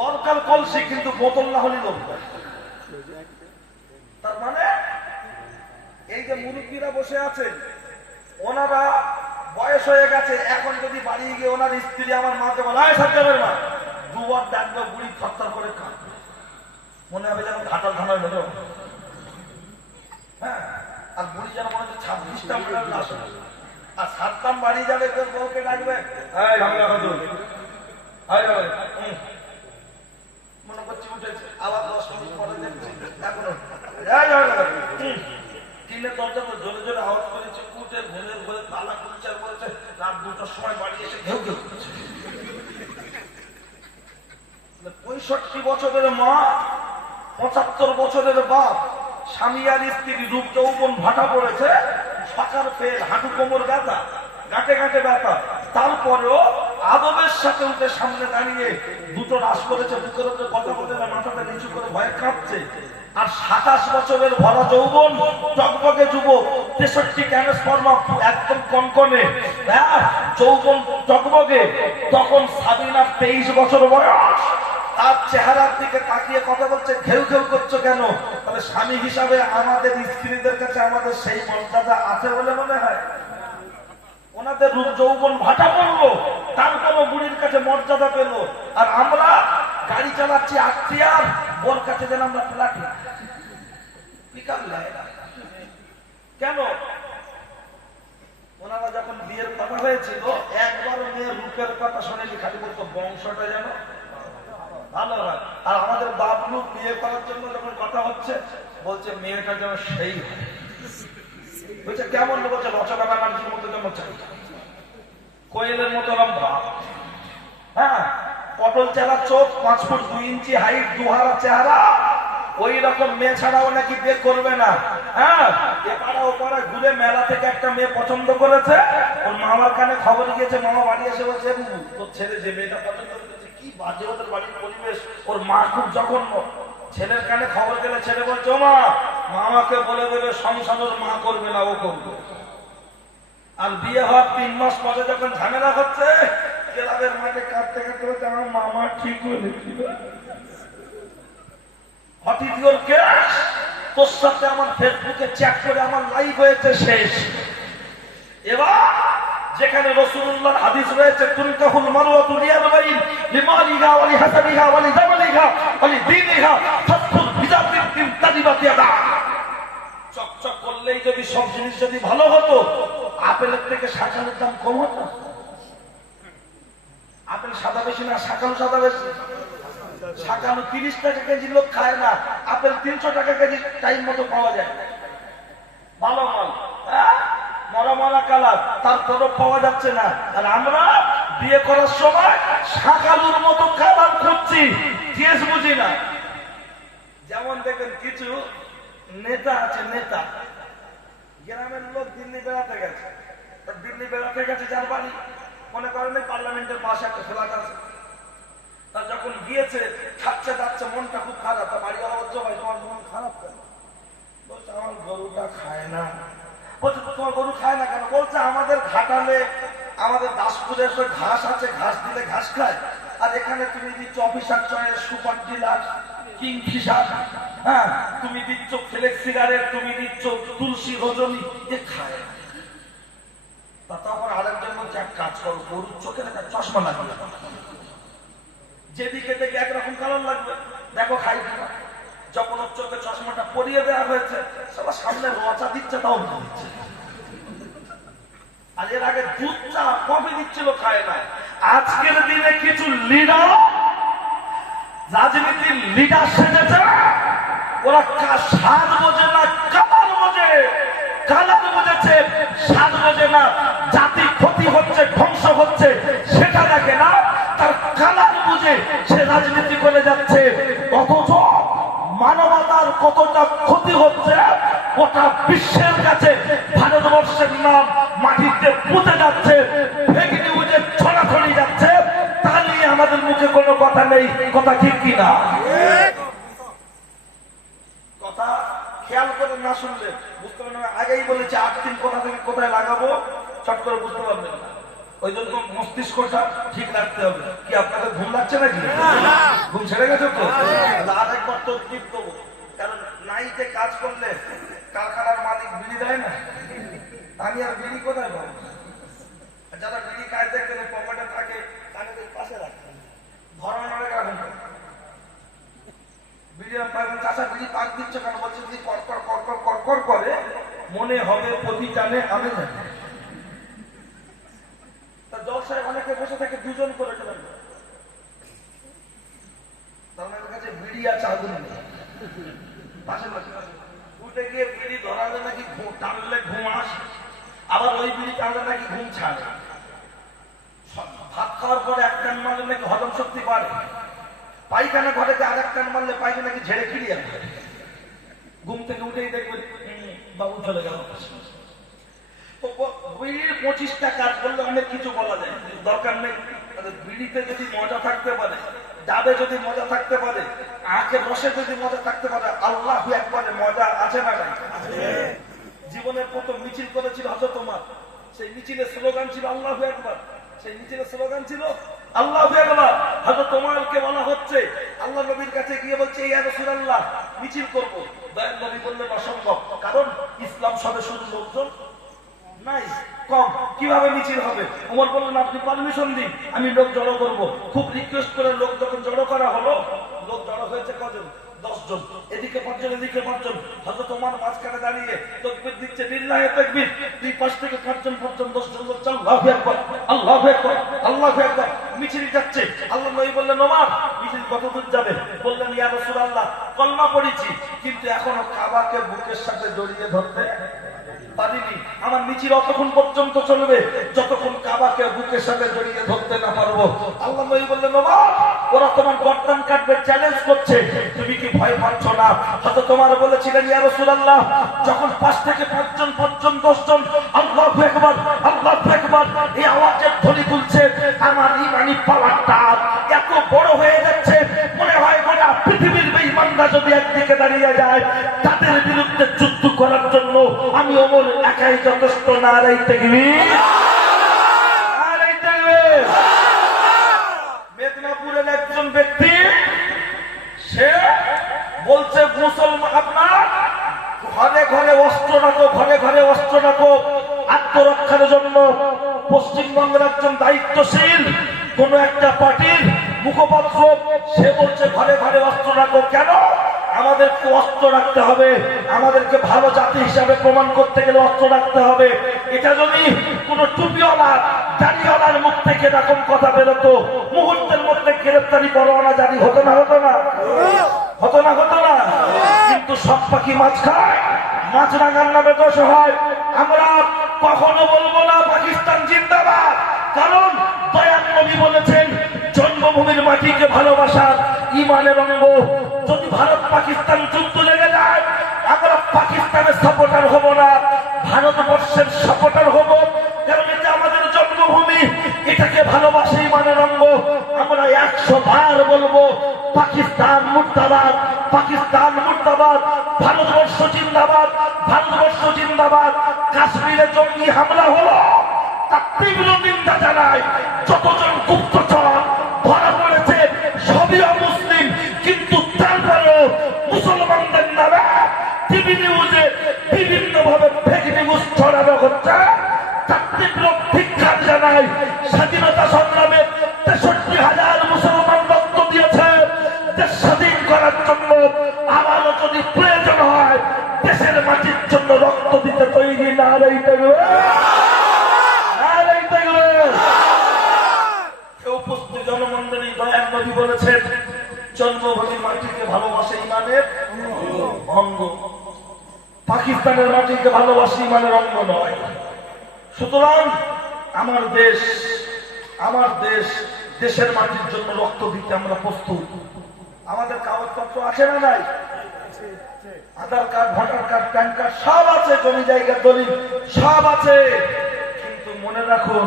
দরকার কলসি, কিন্তু বোতল না হলে লোক। তার মানে এই যে মুরব্বীরা বসে আছেন, ওনারা বয়স হয়ে গেছে, এখন যদি বাড়ি গিয়ে ওনার স্ত্রী আমার মাকে বলে, আয় সাজ্জাদের মা, দুবার ডাকবে, বুড়ি থরথর করে কাঁদবে, মনে হবে যেন ঘাটাল থানায় বেরো। হ্যাঁ, আর বুড়ি যেন মনে হচ্ছে 26টা মিটার লাশ। আর সাতটাম বাড়ি যাবে, তোর বউকে ডাকবে, মনে করছি উঠেছে, আবার 10 মিনিট পরে দেখছি এখনো টিনের দরজা জোরে জোরে আওয়াজ করেছে, উঠে ঘুমের ঘরে তালা খুলছে, আর বলছে রাত 2টার সময় বাড়ি এসে ঘেউ ঘেউ করছে। 65 বছরের মা, 75 বছরের বাপ, স্বামী আর স্ত্রী রূপ যৌবন ভাটা পড়েছে, সকার ফেল, হাঁটু কোমর ব্যথা, গাঁটে গাঁটে ব্যথা, তারপরেও আদবের সাথে উঠে সামনে দাঁড়িয়ে দুটো রাস করেছে, বুকের উপরে কথা বলে না, মাথাটা নিচু করে ভয়ে কাঁপছে। আর 27 বছরের ভরা যৌবন, টকবকে যুবক, 63 ট্রান্সফর্মার একদম কনকনে যৌবন টকবকে। তখন সাবিনার 23 বছর বয়স। তার চেহারার দিকে তাকিয়ে কথা বলছে, ঘেউ ঘেউ করছো কেন? তাহলে স্বামী হিসাবে আমাদের স্ত্রীদের কাছে আমাদের সেই মর্যাদা আছে বলে মনে হয়? ওনাদের রূপ যৌবন ভাটা পড়লো, তারপরও বুড়ির কাছে মর্যাদা পেল। আর আমরা গাড়ি চালাচ্ছি আত্মীয়ার, ওর কাছে যেন আমরা প্লাটি। কেন? ওনারা যখন বিয়ের কথা হয়েছিল, একবার মেয়ের রূপের কথা শুনেছি, খালি বলতো বংশটা যেন ভালো হয়। আর আমাদের বাবলু বিয়ে করার জন্য যখন কথা হচ্ছে, বলছে মেয়েটা যেন সেই বলছে কেমন? বলছে রচনা ব্যানার্জির মতো যেন চাই, কোয়েলের মতো লম্বা, হ্যাঁ, পটল চেলা চোখ, 5 ফুট 2 ইঞ্চি হাইট, দুহারা চেহারা, ওই রকম মেয়ে ছাড়াও নাকি বিয়ে করবে না। হ্যাঁ, এপাড়া ওপাড়া ঘুরে মেলা থেকে একটা মেয়ে পছন্দ করেছে, ওর মামার কানে খবর গিয়েছে, মামা বাড়ি এসে বলছে তোর ছেলে যে মেয়েটা পছন্দ করেছে, কি বাজে ওদের বাড়ির পরিবেশ, ওর মা খুব জঘন্য। ছেলের কানে খবর গেলে ছেলে বলছে, ও মা, মামাকে বলে দেবে সংসারের মা করবে না, ও করবে। আর বিয়ে হওয়ার 3 মাস পরে যখন ঝামেলা হচ্ছে, ক্লাবের মাঠে কাঁদতে কাঁদতে বলছে, আমার মামা ঠিক বলেছিল, তোর সাথে আমার ফেসবুকে চ্যাট করে আমার লাইভ হয়েছে শেষ। এবার যেখানে রাসূলুল্লাহর হাদিস রয়েছে, তুনকাহুল মারওয়াতু লিআরবাইন লিমালিহা ওয়া লিহাসাবিহা ওয়া লিজামালিহা ওয়া লিদীনিহা বাতিয়া দা চকচক করলেই যদি সব জিনিস যদি ভালো হতো, আপেলের থেকে শাকালুর দাম কম হতো? আপেল সাদা বেশি না শাকালু সাদা বেশি? শাকালু 30 টাকা কেজি লোক খায় না, আপেল 300 টাকা কেজি টাইম মতো পাওয়া যায়। ভালো মাল, মরা মরা কালার, তারপরও পাওয়া যাচ্ছে না। আর আমরা বিয়ে করার সময় শাকালুর মতো কালার খুঁজছি, কেস বুঝি না। যেমন দেখেন কিছু নেতা আছে, নেতা গ্রামের লোক দিল্লি বেড়াতে গেছে, দিল্লি বেড়াতে গেছে যার বাড়ি মনে করেন পার্লামেন্টের পাশে একটা ফ্ল্যাট আছে, তা যখন গিয়েছে খাচ্ছে যাচ্ছে মনটা খুব খারাপ, তা বাড়িওয়ালা বলছে ভাই তোমার মন খারাপ কেন? বলছে আমার গরুটা খায় না। বলছে তোমার গরু খায় না কেন? বলছে আমাদের ঘাটালে আমাদের দাসপুরের ঘাস আছে, ঘাস দিলে ঘাস খায়, আর এখানে তুমি দিচ্ছ officer choice, super dealer, Kingfisher, হ্যাঁ তুমি দিচ্ছ ফ্লেক্স সিগারেট, তুমি দিচ্ছ তুলসী রজনী, এ খায়। তা তখন আরেকজন বলছে এক কাজ করো, গরুর চোখে একটা চশমা লাগিয়ে যেদিকে দেখে একরকম কালার লাগবে, দেখো খাই কিনা। যখন ওর চোখে চশমাটা পরিয়ে দেওয়া হয়েছে, সবার সামনে রচা দিচ্ছে, তাও দিচ্ছে। আর এর আগে দুধ চা কফি দিচ্ছিল, খায় না। আজকের দিনে কিছু লিডার, রাজনীতির লিডার সেজেছে, ওরা স্বাদ বোঝে না, কালার বোঝে। কালার বুঝেছে, স্বাদ বোঝে না। জাতি ক্ষতি হচ্ছে, ধ্বংস হচ্ছে, সেটা দেখে না, তার কালার বুঝে সে রাজনীতি করে যাচ্ছে। অথচ মানবতার কতটা ক্ষতি হচ্ছে গোটা বিশ্বের কাছে ভারতবর্ষের নাম মাটিতে পুঁতে যাচ্ছে, ফেক নিউজে ছড়াছড়ি যাচ্ছে, তা নিয়ে আমাদের মুখে কোনো কথা নেই। কথা ঠিক কিনা? কথা খেয়াল করে না শুনলে বুঝতে পারবেন। আগেই বলেছি 8 দিন কোথা থেকে কোথায় লাগাবো, চট করে বুঝতে পারবেন না। ওই জন্য মস্তিষ্কটা ঠিক রাখতে হবে। কি আপনাদের ঘুম লাগছে নাকি? ঘুম ছেড়ে গেছে তো? আর একবার তো টিপ দেবো, কারণ নাইটে কাজ করলে কারখানার মালিক বিড়ি দেয় না। আমি আর বিড়ি কোথায় পাবো? যারা বিড়ি কাজ দেখবেন পকেটে থাকে, তাকে পাশে রাখবেন, ধরানোর রাখুন। বিড়ি পাবেন, চাষা বিড়ি পাক দিচ্ছে কেন? বলছে যদি কড়কর কড়কর কড়কর করে মনে হবে প্রতি টানে আমি জানি। জলসায় অনেকে বসে থাকে, 2 জন করে চলেন, তার কাছে বিড়ি আছে, আগুন নেই। পাশের পাশে উঠে গিয়ে বিড়ি ধরালে নাকি টানলে ঘুম আসে, আবার ওই বিড়ি টানলে নাকি ঘুম ছাড়ে। ভাত খাওয়ার পরে 1 টান মারলে নাকি হজম শক্তি বাড়ে। পায়খানা ঘরেতে আর 1 টান মারলে পায়খানা নাকি ঝেড়ে ফিরিয়ে আসে। ঘুম থেকে উঠেই দেখবেন বাবু চলে গেল। বিড়ির 25টা কাজ করলে অনেক কিছু বলা যায়, দরকার নেই। বিড়িতে যদি মজা থাকতে পারে, ডাবে যদি মজা থাকতে পারে, আখে রসে যদি মজা থাকতে পারে, আল্লাহু আকবারে মজা আছে না নাই? জীবনের প্রথম মিছিল করেছিল হযরত ওমর, সেই মিছিলের স্লোগান ছিল আল্লাহু আকবার। সেই মিছিলের স্লোগান ছিল আল্লাহু আকবার। হযরত ওমরকে বলা হচ্ছে, আল্লাহ নবীর কাছে গিয়ে বলছে ইয়া রাসূলুল্লাহ মিছিল করব। দয়াল নবী বললেন অসম্ভব, কারণ ইসলাম সবে শুধু লোকজন নাই, কম, কিভাবে মিছিল হবে? ওমর বললেন আপনি পারমিশন দিন, আমি লোক জড়ো করবো। খুব রিকোয়েস্ট করে লোক যখন জড়ো করা হলো, লোক জড়ো হয়েছে কজন? 10 জন। এদিকে 5 জন, এদিকে 5 জন। হযরত ওমর মাঝখানে দাঁড়িয়ে তাকবীর দিচ্ছে, লিল্লাহি তাকবীর। দুই পাশ থেকে 5 জন 10 জন লোক আল্লাহু আকবার, আল্লাহু আকবার, আল্লাহু আকবার। মিছিল যাচ্ছে। আল্লাহ নবী বললেন ওমর মিছিল কত দূর যাবে? বললেন ইয়া রাসূলুল্লাহ কলমা পড়েছি, কিন্তু এখনো কাবাকে বুকের সাথে জড়িয়ে ধরতে পারিনি। আমার মিছিল অতক্ষণ পর্যন্ত চলবে যতক্ষণ কাবাকে বুকের সাথে জড়িয়ে ধরতে না পারবো। আল্লাহ নবী বললেন ওমর ওরা তোমার গর্দান কাটবে, চ্যালেঞ্জ করছে, তুমি কি ভয় পাচ্ছ না? হযরত ওমর বলেছিলেন ইয়া রাসূলুল্লাহ যখন 5 থেকে 5 জন 10 জন আল্লাহু আকবার, আল্লাহু আকবার এই আওয়াজের ধ্বনি তুলছে, আমার ঈমানি পাওয়ারটা এত বড় হয়ে যাচ্ছে, মনে হয় গোটা পৃথিবীর বেঈমানরা যদি একদিকে দাঁড়িয়ে যায়, তাদের বিরুদ্ধে যুদ্ধ করার জন্য আমি ওমর একাই যথেষ্ট। নারে তাকবীর, নারে তাকবীর। মেদিনীপুরের একজন ব্যক্তি, সে বলছে মুসলমান আপনার ঘরে ঘরে অস্ত্র রাখো, ঘরে ঘরে অস্ত্র রাখো আত্মরক্ষার জন্য। পশ্চিমবঙ্গের একজন দায়িত্বশীল কোন একটা পার্টির মুখপাত্র, সে বলছে ঘরে ঘরে অস্ত্র রাখো। কেন? আমাদেরকে অস্ত্র রাখতে হবে, আমাদেরকে ভালো জাতি হিসাবে প্রমাণ করতে গেলে অস্ত্র রাখতে হবে। এটা যদি কোন টুপিওয়ালা দাড়িওয়ালার মুখ থেকে এরকম কথা বেরোতো, মুহূর্তের মধ্যে গ্রেফতারি পরোয়ানা জারি হতো না, হতো না, হতো না, হতো না। কিন্তু সব পাখি মাছ খায়, মাছ রাঙার নামে দোষ হয়। আমরা কখনো বলবো না পাকিস্তান জিন্দাবাদ, কারণ দয়াল নবী বলেছেন জন্মভূমির মাটিকে ভালোবাসার ইমানের অঙ্গ। যদি ভারত পাকিস্তান যুদ্ধ লেগে যায়, আমরা পাকিস্তানের সাপোর্টার হব না, ভারতবর্ষের সাপোর্টার হব, কারণ এটা আমাদের জন্মভূমি, এটাকে ভালোবাসে ইমানের অঙ্গ। আমরা 100 বার বলবো পাকিস্তান মুর্দাবাদ, পাকিস্তান মুর্দাবাদ, ভারতবর্ষ জিন্দাবাদ, ভারতবর্ষ জিন্দাবাদ। কাশ্মীরে জঙ্গি হামলা হলো, তার তীব্র নিন্দা জানায়। যতজন গুপ্তচর ধরা পড়েছে সবই অমুসলিম, কিন্তু তারপরেও মুসলমানদের নামে টিভি নিউজে বিভিন্ন ভাবে ফেক নিউজ ছড়ানো হচ্ছে, তার তীব্র ধিক্কার জানায়। স্বাধীনতা সংগ্রামে 63,000 মুসলমান রক্ত দিয়েছে দেশ স্বাধীন করার জন্য। আবারও যদি প্রয়োজন হয় দেশের মাটির জন্য রক্ত দিতে তৈরি। না রইতে উপস্থিত জনমন্ডলী, দয়াল নবী বলেছেন জন্মভূমির মাটিকে ভালোবাসে ইমানের অঙ্গ, পাকিস্তানের মাটিকে ভালোবাসে ইমানের অঙ্গ নয়। সুতরাং আমার দেশ, দেশের মাটির জন্য রক্ত দিতে আমরা প্রস্তুত। আমাদের কাগজপত্র আছে না নাই? Aadhaar card, voter card, PAN card সব আছে, জমি জায়গা দলিল সব আছে, কিন্তু মনে রাখুন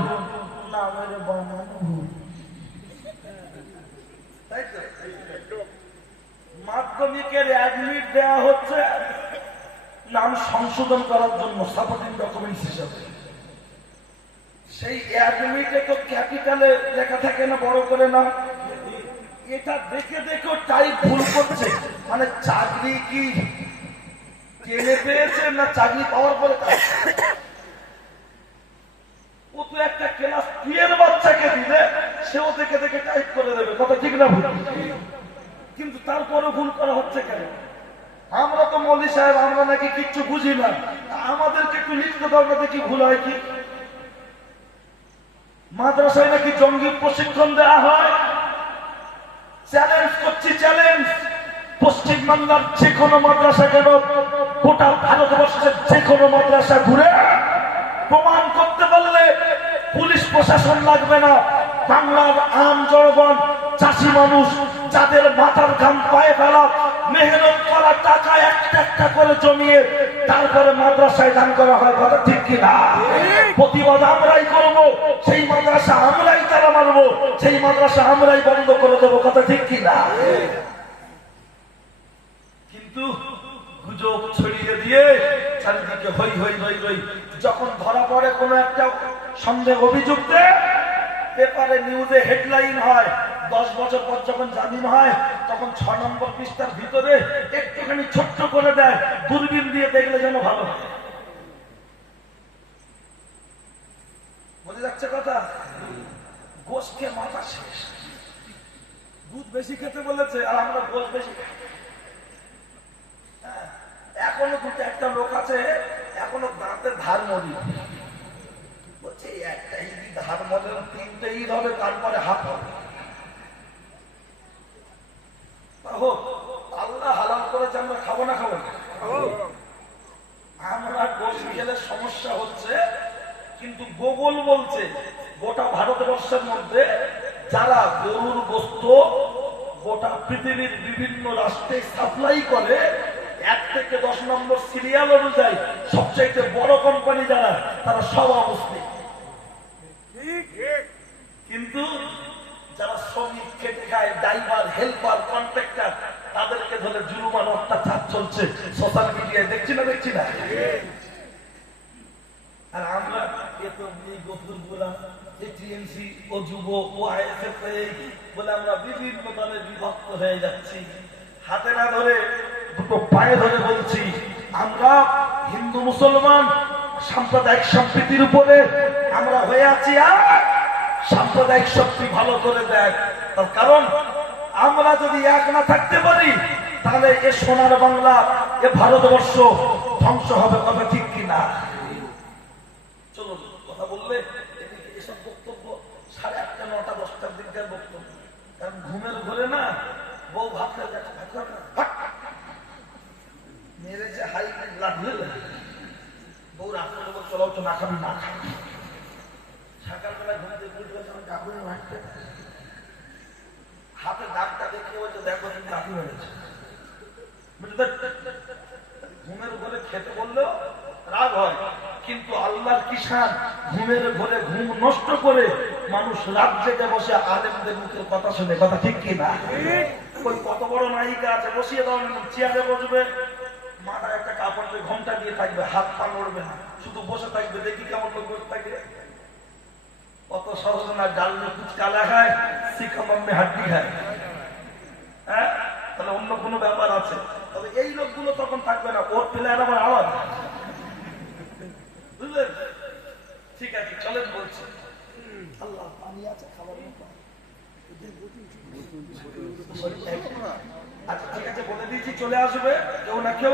মাধ্যমিকের অ্যাডমিট দেওয়া হচ্ছে নাম সংশোধন করার জন্য, সাপোর্টিং ডকুমেন্টস হিসাবে। সেই অ্যাডমিটে তো ক্যাপিটালে লেখা থাকে না, বড় করে না। এটা দেখে দেখেও টাইপ ভুল করছে। মানে চাকরি কি টেনে পেয়েছে না চাকরি পাওয়ার পরে? ও তো একটা ক্লাস 2 এর বাচ্চাকে দিলে সেও দেখে দেখে টাইপ করে দেবে, কথা ঠিক না ভুল? কিন্তু তারপরে ভুল করা হচ্ছে কেন? আমরা তো মৌলী সাহেব, আমরা নাকি কিচ্ছু বুঝি না, আমাদেরকে একটু লিখতে দাও না, দেখি ভুল হয় কি। মাদ্রাসায় নাকি জঙ্গি প্রশিক্ষণ দেওয়া হয়। চ্যালেঞ্জ করছি, চ্যালেঞ্জ, পশ্চিমবাংলার যে কোনো মাদ্রাসা কেন, গোটা ভারতবর্ষের যে কোনো মাদ্রাসা ঘুরে প্রমাণ করতে পারলে পুলিশ প্রশাসন লাগবে না। বাংলার আম জনগণ, চাষি মানুষ, যাদের মাথার ঘাম পায়ে ফেলা, মেহনত করা টাকা একটা একটা করে জমিয়ে তারপরে মাদ্রাসায় দান করা হয়, কথা ঠিক কিনা? প্রতিবাদ আমরাই করব, সেই মাদ্রাসা আমরাই তারা মারব, সেই মাদ্রাসা আমরাই বন্ধ করে দেবো, কথা ঠিক কিনা? কিন্তু গুজব ছড়িয়ে দিয়ে চারিদিকে হই হই হই হই। যখন ধরা পড়ে কোনো একটা সন্দেহ অভিযুক্তে, পেপারে নিউজে হেডলাইন হয়, 10 বছর পর যখন জামিন হয় তখন 6 নম্বর পৃষ্ঠার ভিতরে একটুখানি ছোট্ট করে দেয়, দূরবীন দিয়ে দেখলে যেন ভালো হয়। বোঝা যাচ্ছে কথা? গোশকে মাথা শেষ, দুধ বেশি খেতে বলেছে আর আমরা গোশ বেশি খাই। এখনো দুটো একটা লোক আছে, এখনো দাঁতে ধার মরি বলছে, একটা ঈদ ধার মরে, 3টে ঈদ হবে, তারপরে হাত হবে। আল্লাহ হালাল করেছে, আমরা খাবো না, খাবো না। আমরা গোশ খেলে সমস্যা হচ্ছে, কিন্তু গুগল বলছে গোটা ভারতবর্ষের মধ্যে যারা গরুর গোশত গোটা পৃথিবীর বিভিন্ন রাষ্ট্রে সাপ্লাই করে, 1 থেকে 10 নম্বর সিরিয়াল অনুযায়ী সবচাইতে বড় কোম্পানি যারা, তারা সব অমুসলিম। কিন্তু যারা শ্রমিক খেটে খায়, ড্রাইভার, হেল্পার, কন্ট্রাক্টর, তাদেরকে ধরে জুলুমান অত্যাচার চলছে সোশ্যাল মিডিয়ায়, দেখছি না? দেখছি না? আর আমরা টিএমসি ও যুব ও আইএসএফ বলে আমরা বিভিন্ন দলে বিভক্ত হয়ে যাচ্ছি। হাতে না ধরে দুটো পায়ে ধরে বলছি, আমরা হিন্দু মুসলমান সাম্প্রদায়িক সম্প্রীতির উপরে আমরা হয়ে আছি। আর সাম্প্রদায়িক শক্তি ভালো করে দেয়, তার কারণ আমরা যদি এক না থাকতে পারি তাহলে এ সোনার বাংলা, এ ভারতবর্ষ ধ্বংস হবে, কথা ঠিক কিনা? চলুন, কথা বললে এসব বক্তব্য 8:30 9টা 10টার দিককার বক্তব্য, কারণ ঘুমের ঘরে না বউ ভাবতে মেরে যে হাই লাগবে, বউ রাত্রে বল চলাও তো না খাবি না খাবি, সকালবেলা ঘুমতে বুঝবে ডাকুরে ভাবতে হাতে দাগটা দেখে বলছে দেখো তুমি দাবি হয়েছে। ঘুমের ঘরে খেতে বললেও রাগ হয়, কিন্তু আল্লাহর কিষান ঘুমের ঘরে ঘুম নষ্ট করে মানুষ রাত জেগে বসে আলেমদের মুখের কথা শুনে, কথা ঠিক কিনা? ওই কত বড় নায়িকা আছে, বসিয়ে দাও, চেয়ারে বসবে, মাথায় একটা কাপড় দিয়ে ঘোমটা দিয়ে থাকবে, হাত পা নড়বে না, শুধু বসে থাকবে, দেখি কেমন লোক বসে থাকে। কত সহজ না, ডাল में कुछ काला है সিকাম में হাড্ডি খায়। হ্যাঁ, তাহলে অন্য কোনো ব্যাপার আছে। তবে এই লোকগুলো তখন থাকবে না, ওর প্লেয়ার আমার আওয়াজ, বুঝলেন? ঠিক আছে, চলেন বলছি। আল্লাহ পানি আছে, খাবার আচ্ছা ঠিক আছে, বলে দিয়েছি চলে আসবে কেউ না কেউ।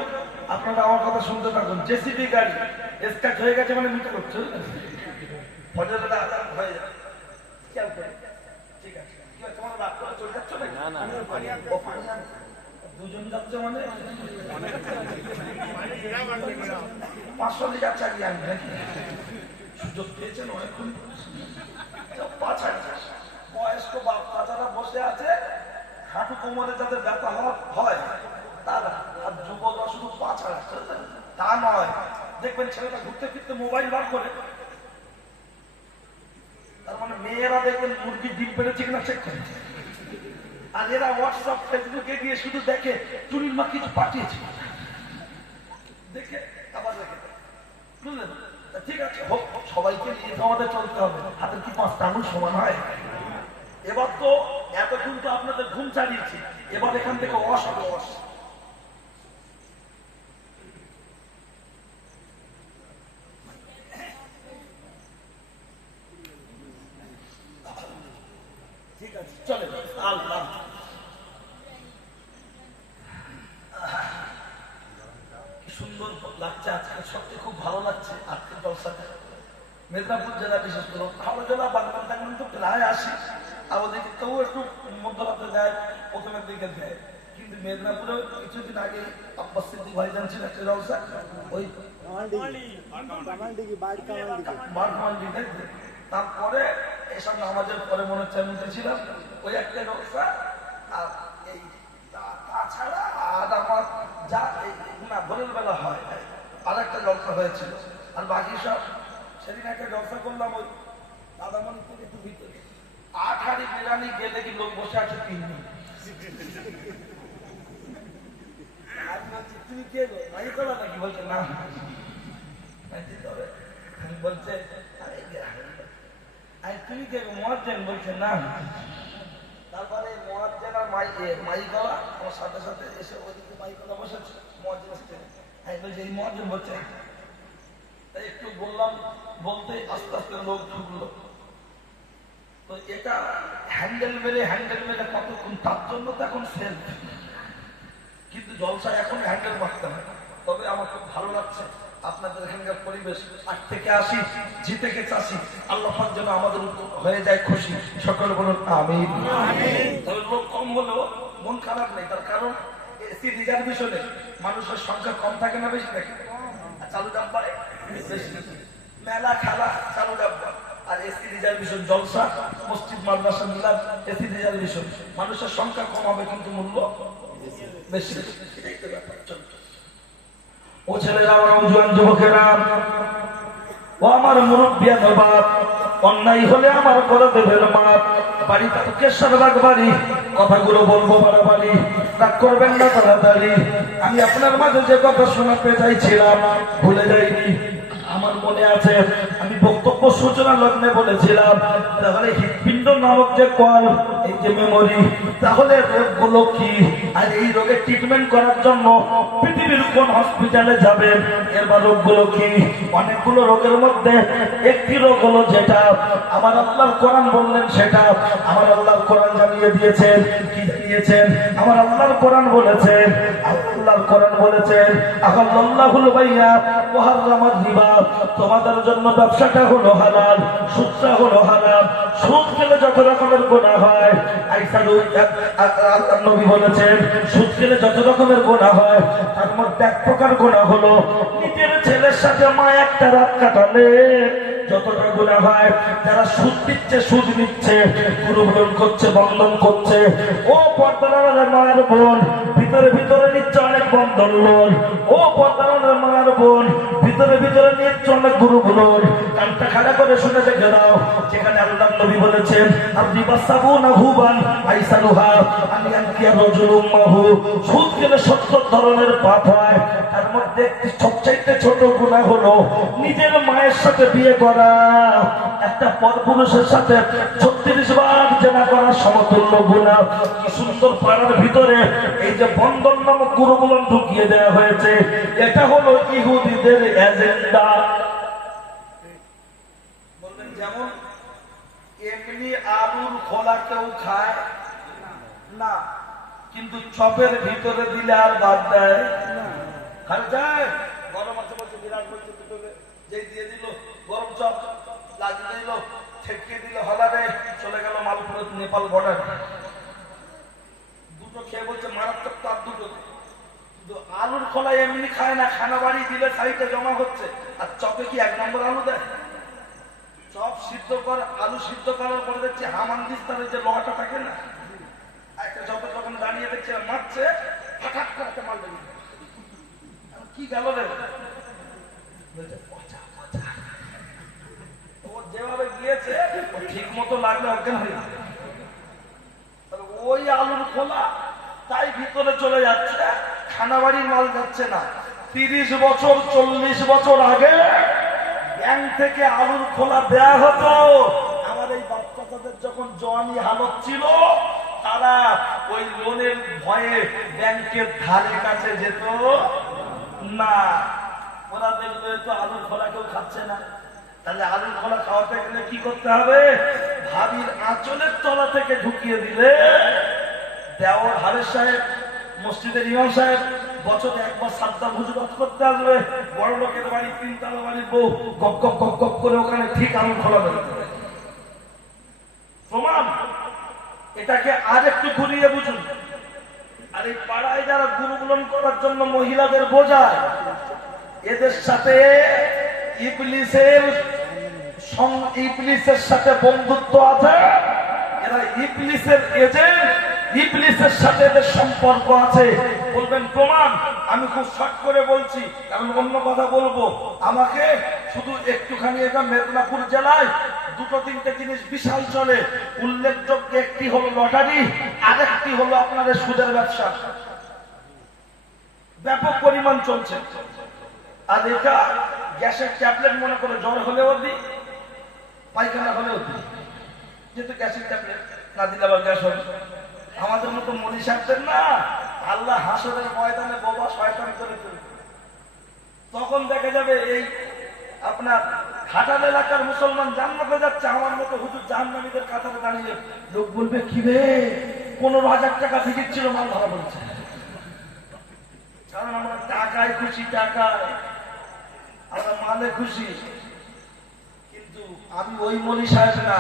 আপনারা আমার কথা শুনতে থাকুন। জেসিবি গাড়ি স্টার্ট হয়ে গেছে মানে মিটে করছে, ফজরের আযান হয়ে যাবে, খেয়াল করে। ঠিক আছে, কি হয়, তোমার রাত করে চলে যাচ্ছ নাকি? না, দুজন যাচ্ছে মানে 500 লিটার চালিয়ে আনবে নাকি? সুযোগ পেয়েছেন অনেকক্ষণ, 5,000 বয়স্ক বাপ চাচারা বসে আছে, হাঁটু কোমরে যাদের ব্যথা হয় তারা, আর যুবকরা শুধু 5,000, তা নয়। দেখবেন ছেলেটা ঘুরতে ফিরতে মোবাইল বার করে, তার মানে মেয়েরা দেখবেন মুরগির ডিম পেড়েছে কিনা চেক করে, আর এরা হোয়াটসঅ্যাপ ফেসবুকে গিয়ে শুধু দেখে চুরির মা কিছু পাঠিয়েছে, দেখে আবার দেখে, বুঝলেন? ঠিক আছে, হোক, সবাইকে নিয়ে তো আমাদের চলতে হবে, হাতের কি 5টা আঙুল সমান হয়? এবার তো এতক্ষণ তো আপনাদের ঘুম চালিয়েছি, এবার এখান থেকে অস হবে, অস। ঠিক আছে, চলে আল্লাহ। কি সুন্দর লাগছে আজকে, সত্যি খুব ভালো লাগছে আজকে জলসাটা। মেদিনীপুর জেলা বিশেষ করে, হাওড়া জেলা বাগবান টাগবান তো প্রায় আসি, আমাদের তবু একটু মধ্যরাতে দেয়, প্রথমের দিকে দেয়, কিন্তু মেদিনীপুরে কিছুদিন আগে আব্বাস সিদ্দিক ভাইজান ছিল একটা জলসা, ওই তারপরে এসব নামাজের পরে মনে হচ্ছে আমি ছিলাম, ওই একটা জলসা। আর এই তাছাড়া আর আমার যা না ভোরের বেলা হয় আর একটা জলসা হয়েছিল, আর বাকি সব সেদিন একটা জলসা করলাম ওই দাদামণি থেকে একটু ভিতরে, 8 হাঁড়ি বিরিয়ানি গিয়ে দেখি লোক বসে আছে 3 দিন। তুমি কে গো, নাই করা নাকি? বলছে না, বলছে তুমি কে গো, মুয়াজ্জিন? বলছে না। তারপরে মুয়াজ্জিন আর মাইকওয়ালা আমার সাথে সাথে এসে ওদিকে মাইকওয়ালা বসেছে, মুয়াজ্জিন আসছে, বলছে এই মুয়াজ্জিন বলছে, তাই একটু বললাম, বলতে আস্তে আস্তে লোক ঢুকলো। তো এটা হ্যান্ডেল মেরে কতক্ষণ, তার জন্য তো এখন সেল, কিন্তু জলসা এখন হ্যান্ডেল মারতে হয়। তবে আমার খুব ভালো লাগছে আপনাদের এখানকার পরিবেশ। 8 থেকে 80, জি থেকে 80, আল্লাহ পাক যেন আমাদের হয়ে যায় খুশি, সকলে বলুন আমিন। তবে লোক কম হলেও মন খারাপ নেই, তার কারণ এসি রিজার্ভেশনে মানুষের সংখ্যা কম থাকে না বেশি থাকে? চালু ডাব্বায় মেলা খেলা চালু ডাব্বা, আর এসি রিজার্ভেশন জলসা, মসজিদ মাদ্রাসা মিলাদ, এসি রিজার্ভেশন, মানুষের সংখ্যা কম হবে কিন্তু মূল্য বেশি। ও ছেলেরা, জোয়ান যুবকেরা, ও আমার মুরব্বিয়ান বাপ, অন্যায় হলে আমার করে দেবেন মাপ। বাড়িতে তো কেশরবাগ বাড়ি, কথাগুলো বলবো বাড়াবাড়ি, রাগ করবেন না তাড়াতাড়ি। আমি আপনার মাঝে যে কথা শোনাতে চাইছিলাম ভুলে যাইনি, আমার মনে আছে আমি বক্তব্য সূচনা লগ্নে বলেছিলাম তাহলে হৃৎপিণ্ড নামক যে কল, এই যে মেমোরি, তাহলে রোগগুলো কি, আর এই রোগের ট্রিটমেন্ট করার জন্য পৃথিবীর কোন হসপিটালে যাবেন, এরবার রোগগুলো কি? অনেকগুলো রোগের মধ্যে একটি রোগ হলো যেটা আমার আল্লাহর কোরআন বললেন, সেটা আমার আল্লাহর কোরআন জানিয়ে দিয়েছেন। কি জানিয়েছেন? আমার আল্লাহর কোরআন বলেছেন, আল্লাহর কোরআন বলেছেন আল্লাহুল বাইয়া ওয়া হারামার রিবা, তোমাদের জন্য ব্যবসাটা হলো হালাল, সুদটা হলো হারাম। সুদ খেলে যত রকমের গুনাহ হয়, আইসালু আল্লাহর নবী বলেছেন সুদ খেলে যত রকমের গুনাহ হয় তার মধ্যে এক প্রকার গুনাহ হলো নিজের ছেলের সাথে মা একটা রাত কাটালে যতটা গুনাহ হয়। যারা সুদ দিচ্ছে, সুদ নিচ্ছে, গুরুবরণ করছে, বন্ধন করছে, ও পর্দার মায়ের বোন, ভিতরে ভিতরে নিচ্ছে অনেক বন্ধন লোন। ও পর্দার মায়ের বোন, ভিতরে ভিতরে নিচ্ছে অনেক গুরুবরণ। কানটা খাড়া করে শুনে দেখে দাও, যেখানে আল্লাহর নবী বলেছেন আপনি বাসাবুনা হুবান আইসালুহা আমি আনকিয়া রাজুলুম মাহু, সুদ খেলে 70 ধরনের পাপ হয়। তার মধ্যে একটি সবচাইতে ছোট গুনাহ হলো নিজের মায়ের সাথে বিয়ে করা, একটা পরপুরুষের সাথে 36 বার জেনা করার সমতুল্য গুনাহ। কি সুন্দর পাড়ার ভিতরে এই যে বন্ধন নামক গুরুগুলো ঢুকিয়ে দেওয়া হয়েছে, এটা হলো ইহুদিদের এজেন্ডা। বলবেন যেমন এমনি আলুর খোলা কেউ খায় না, কিন্তু চপের ভিতরে দিলে আর বাদ দেয় না। যায় গরম আছে বলছে, বিরাট বলছে ভিতরে যেই দিয়ে দিল গরম চপ লাগিয়ে দিল, ঠেকিয়ে দিল, হলারে চলে গেল মালপুরে নেপাল বর্ডার। দুটো খেয়ে বলছে মারাত্মক তার দুটো। আলুর খোলা এমনি খায় না, খানা বাড়ি দিলে সাইডে জমা হচ্ছে। আর চপে কি 1 নম্বর আলু দেয়? চপ সিদ্ধ কর, আলু সিদ্ধ করার পরে দেখছি হামান দিস্তারে যে লোহাটা থাকে না, একটা চপে যখন দাঁড়িয়ে দেখছে মারছে, হঠাৎ করে মারবে কি গেল রে, যেভাবে গিয়েছে ঠিক মতো লাগলে অজ্ঞান হয়ে যাবে। ওই আলুর খোলা তাই ভিতরে চলে যাচ্ছে, খানাবাড়ির মাল যাচ্ছে না। 30 বছর 40 বছর আগে ব্যাংক থেকে আলুর খোলা দেয়া হতো। আমার এই বাচ্চাদের যখন জওয়ানি হালত ছিল, তারা ওই লোনের ভয়ে ব্যাংকের ধারে কাছে যেত না। ওরা দেখবে তো আলুর খোলা কেউ খাচ্ছে না, তাহলে আলুর খোলা খাওয়াতে গেলে কি করতে হবে? ভাবির আঁচলের তলা থেকে ঢুকিয়ে দিলে দেওয়ার হারের সাহেব, মসজিদের ইমাম সাহেব বছরে একবার সাদ্দা ভুজুরাত করতে আসবে, বড় লোকের বাড়ি 3 তলা বাড়ির বউ গপ গপ গপ গপ করে ওখানে ঠিক আলুর খোলা বেরোতে হবে। প্রমাণ। এটাকে আর একটু ঘুরিয়ে বুঝুন। আর এই পাড়ায় যারা গুরুগুলন করার জন্য মহিলাদের বোঝায়, এদের সাথে ইবলিসের সাথে বন্ধুত্ব আছে। এরা ইবলিসের এজেন্ট, ইবলিসের সাথে এদের সম্পর্ক আছে। বলবেন প্রমাণ? আমি খুব শর্ট করে বলছি, কারণ অন্য কথা বলবো। আমাকে শুধু একটুখানি, এটা মেদিনীপুর জেলায় 2-3টে জিনিস বিশাল চলে। উল্লেখযোগ্য একটি হলো লটারি, আরেকটি হলো আপনাদের সুদের ব্যবসা, ব্যাপক পরিমাণ চলছে। আর এটা গ্যাসের ট্যাবলেট মনে করে জ্বর হলেও দিই, পায়খানা হলেও দিই, যেহেতু গ্যাসের ট্যাবলেট না দিলে আবার গ্যাস হবে। আমাদের মতো মনি সাহেবদের না আল্লাহ হাসরের ময়দানে বাবা শয়তান করে তুলবে। তখন দেখা যাবে এই আপনার ঘাটাল এলাকার মুসলমান জান্নাতে যাচ্ছে, আমার মতো হুজুর জাহান্নামীদের কাতারে দাঁড়িয়ে। লোক বলবে কি রে, 15,000 টাকা টিকিট ছিল, মাল ধরা বলছে। কারণ আমরা টাকায় খুশি, টাকায় আমরা মালে খুশি। কিন্তু আমি ওই মনি সাহেব না,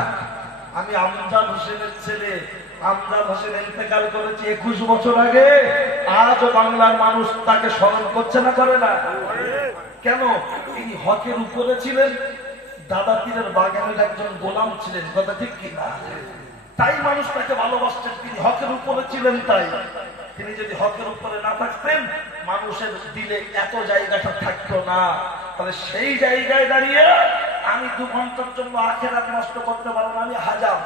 আমি আমজাদ হোসেনের ছেলে। আমজাদ হোসেন ইন্তেকাল করেছে 21 বছর আগে। আজও বাংলার মানুষ তাকে স্মরণ করছে না, করে না? কেন? তিনি হকের উপরে ছিলেন, দাদা পীরের বাগানের একজন গোলাম ছিলেন, কথা ঠিক কিনা? তাই মানুষ তাকে ভালোবাসতেন। তিনি হকের উপরে ছিলেন, তাই। তিনি যদি হকের উপরে না থাকতেন, মানুষের দিলে এত জায়গাটা থাকতো না। তাহলে সেই জায়গায় দাঁড়িয়ে আমি 2 ঘন্টার জন্য আখেরাত নষ্ট করতে পারবো না। আমি হাজাম।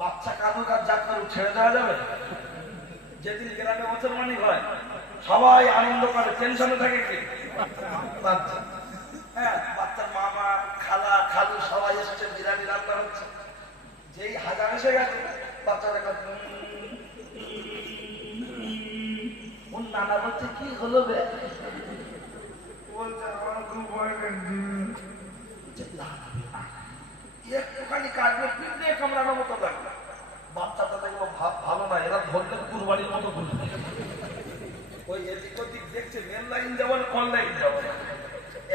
বাচ্চা কাঁদুক আর যা কারুক ছেড়ে দেওয়া যাবে? যেদিন গ্রামে মুসলমানি হয় সবাই আনন্দ করে, টেনশনে থাকে কি? বাচ্চা, হ্যাঁ, বাচ্চা খালু সবাই এসছে, বিরিয়ানি রান্না হচ্ছে। যেই হাজাম এসে গেছে বাচ্চারা ওর নানা বলছে কি হলো বে? বলছে আমার খুব ভয় লাগছে। একটুখানি কাটবে পিঁপড়ে কামড়ানোর মতো লাগবে। বাচ্চাটা দেখবো ভালো না, এরা ধরলে কুরবানির মতো করবে। ওই এদিক ওদিক দেখছে, মেন লাইন যাবেন কোন লাইন যাবেন,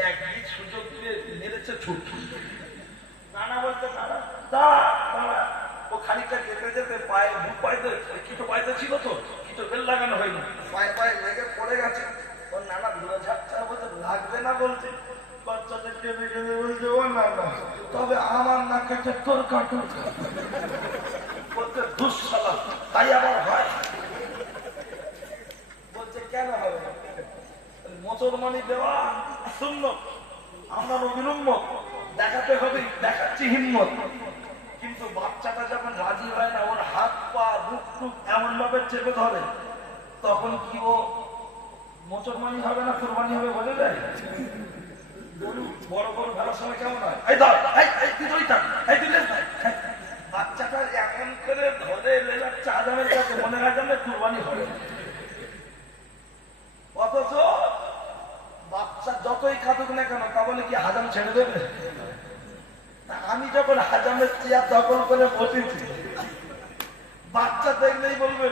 একদিক সুযোগ দিয়ে মেরেছে ছুট। নানা বলতে দাঁড়া দাঁড়া দাঁড়া। ও খানিকটা যেতে যেতে পায়ে বুক পাইতে কিটো পাইতে ছিল তো, কিটো বেল লাগানো হয়নি, পায়ে পায়ে লেগে পড়ে গেছে। ওর নানা ধুলো ঝাপটা বলতে লাগবে না বলছে। বাচ্চাদের কেঁদে কেঁদে বলছে ও নানা তবে আমার না কেটে তোর কাটো। বলছে দুঃসালা তাই আবার হয়? বলছে কেন হবে? মুসলমানি দেওয়া শূন্য, আমরা নবীর উম্মত, দেখাতে হবে, দেখাচ্ছি হিম্মত। কিন্তু বাচ্চাটা যখন রাজি হয় না, ওর হাত পা বুক টুক এমন ভাবে চেপে ধরে, তখন কি ও মুসলমানি হবে না কুরবানি হবে বলে দেয়? বড় বড় ভেড়ার সময় কেমন হয়, এই ধর বাচ্চাটা এমন করে ধরে লেলাচ্ছে আজামের কাছে, মনে হয় যেন কুরবানি হবে। অথচ বাচ্চা যতই কাঁদুক না কেন, তা বলে কি হাজাম ছেড়ে দেবে? আমি যখন হাজামের চেয়ার দখল করে বসেছি, বাচ্চা দেখলেই বলবে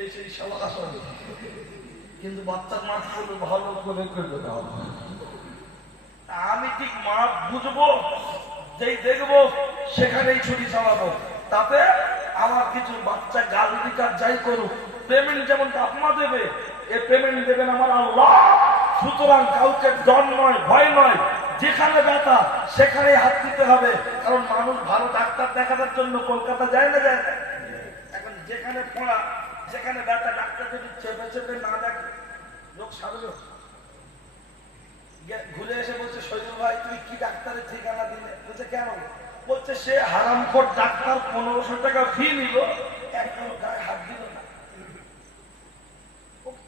এই সেই সবাই। কিন্তু বাচ্চার মাছ করবে ভালো করে করবে না। আমি ঠিক মাপ বুঝবো, যেই দেখবো সেখানেই ছুটি চালাবো। তাতে আমার কিছু বাচ্চা গাল দিকার যাই করুক, পেমেন্ট যেমন আপনা দেবে, এ পেমেন্ট দেবেন আমার আল্লাহ। সুতরাং কাউকে ডর নয়, ভয় নয়, যেখানে ব্যথা সেখানেই হাত দিতে হবে। কারণ মানুষ ভালো ডাক্তার দেখানোর জন্য কলকাতা যায় না, যায় না। এখন যেখানে পড়া, যেখানে ব্যথা, ডাক্তার যদি চেপে চেপে না দেখে লোক সারবে। ঘুরে এসে বলছে শহীদ ভাই তুই কি ডাক্তারের ঠিকানা দিলে? বলছে কেন? বলছে সে হারামখোর ডাক্তার 1500 টাকা ফি নিল, একদম গায়ে হাত দিল না।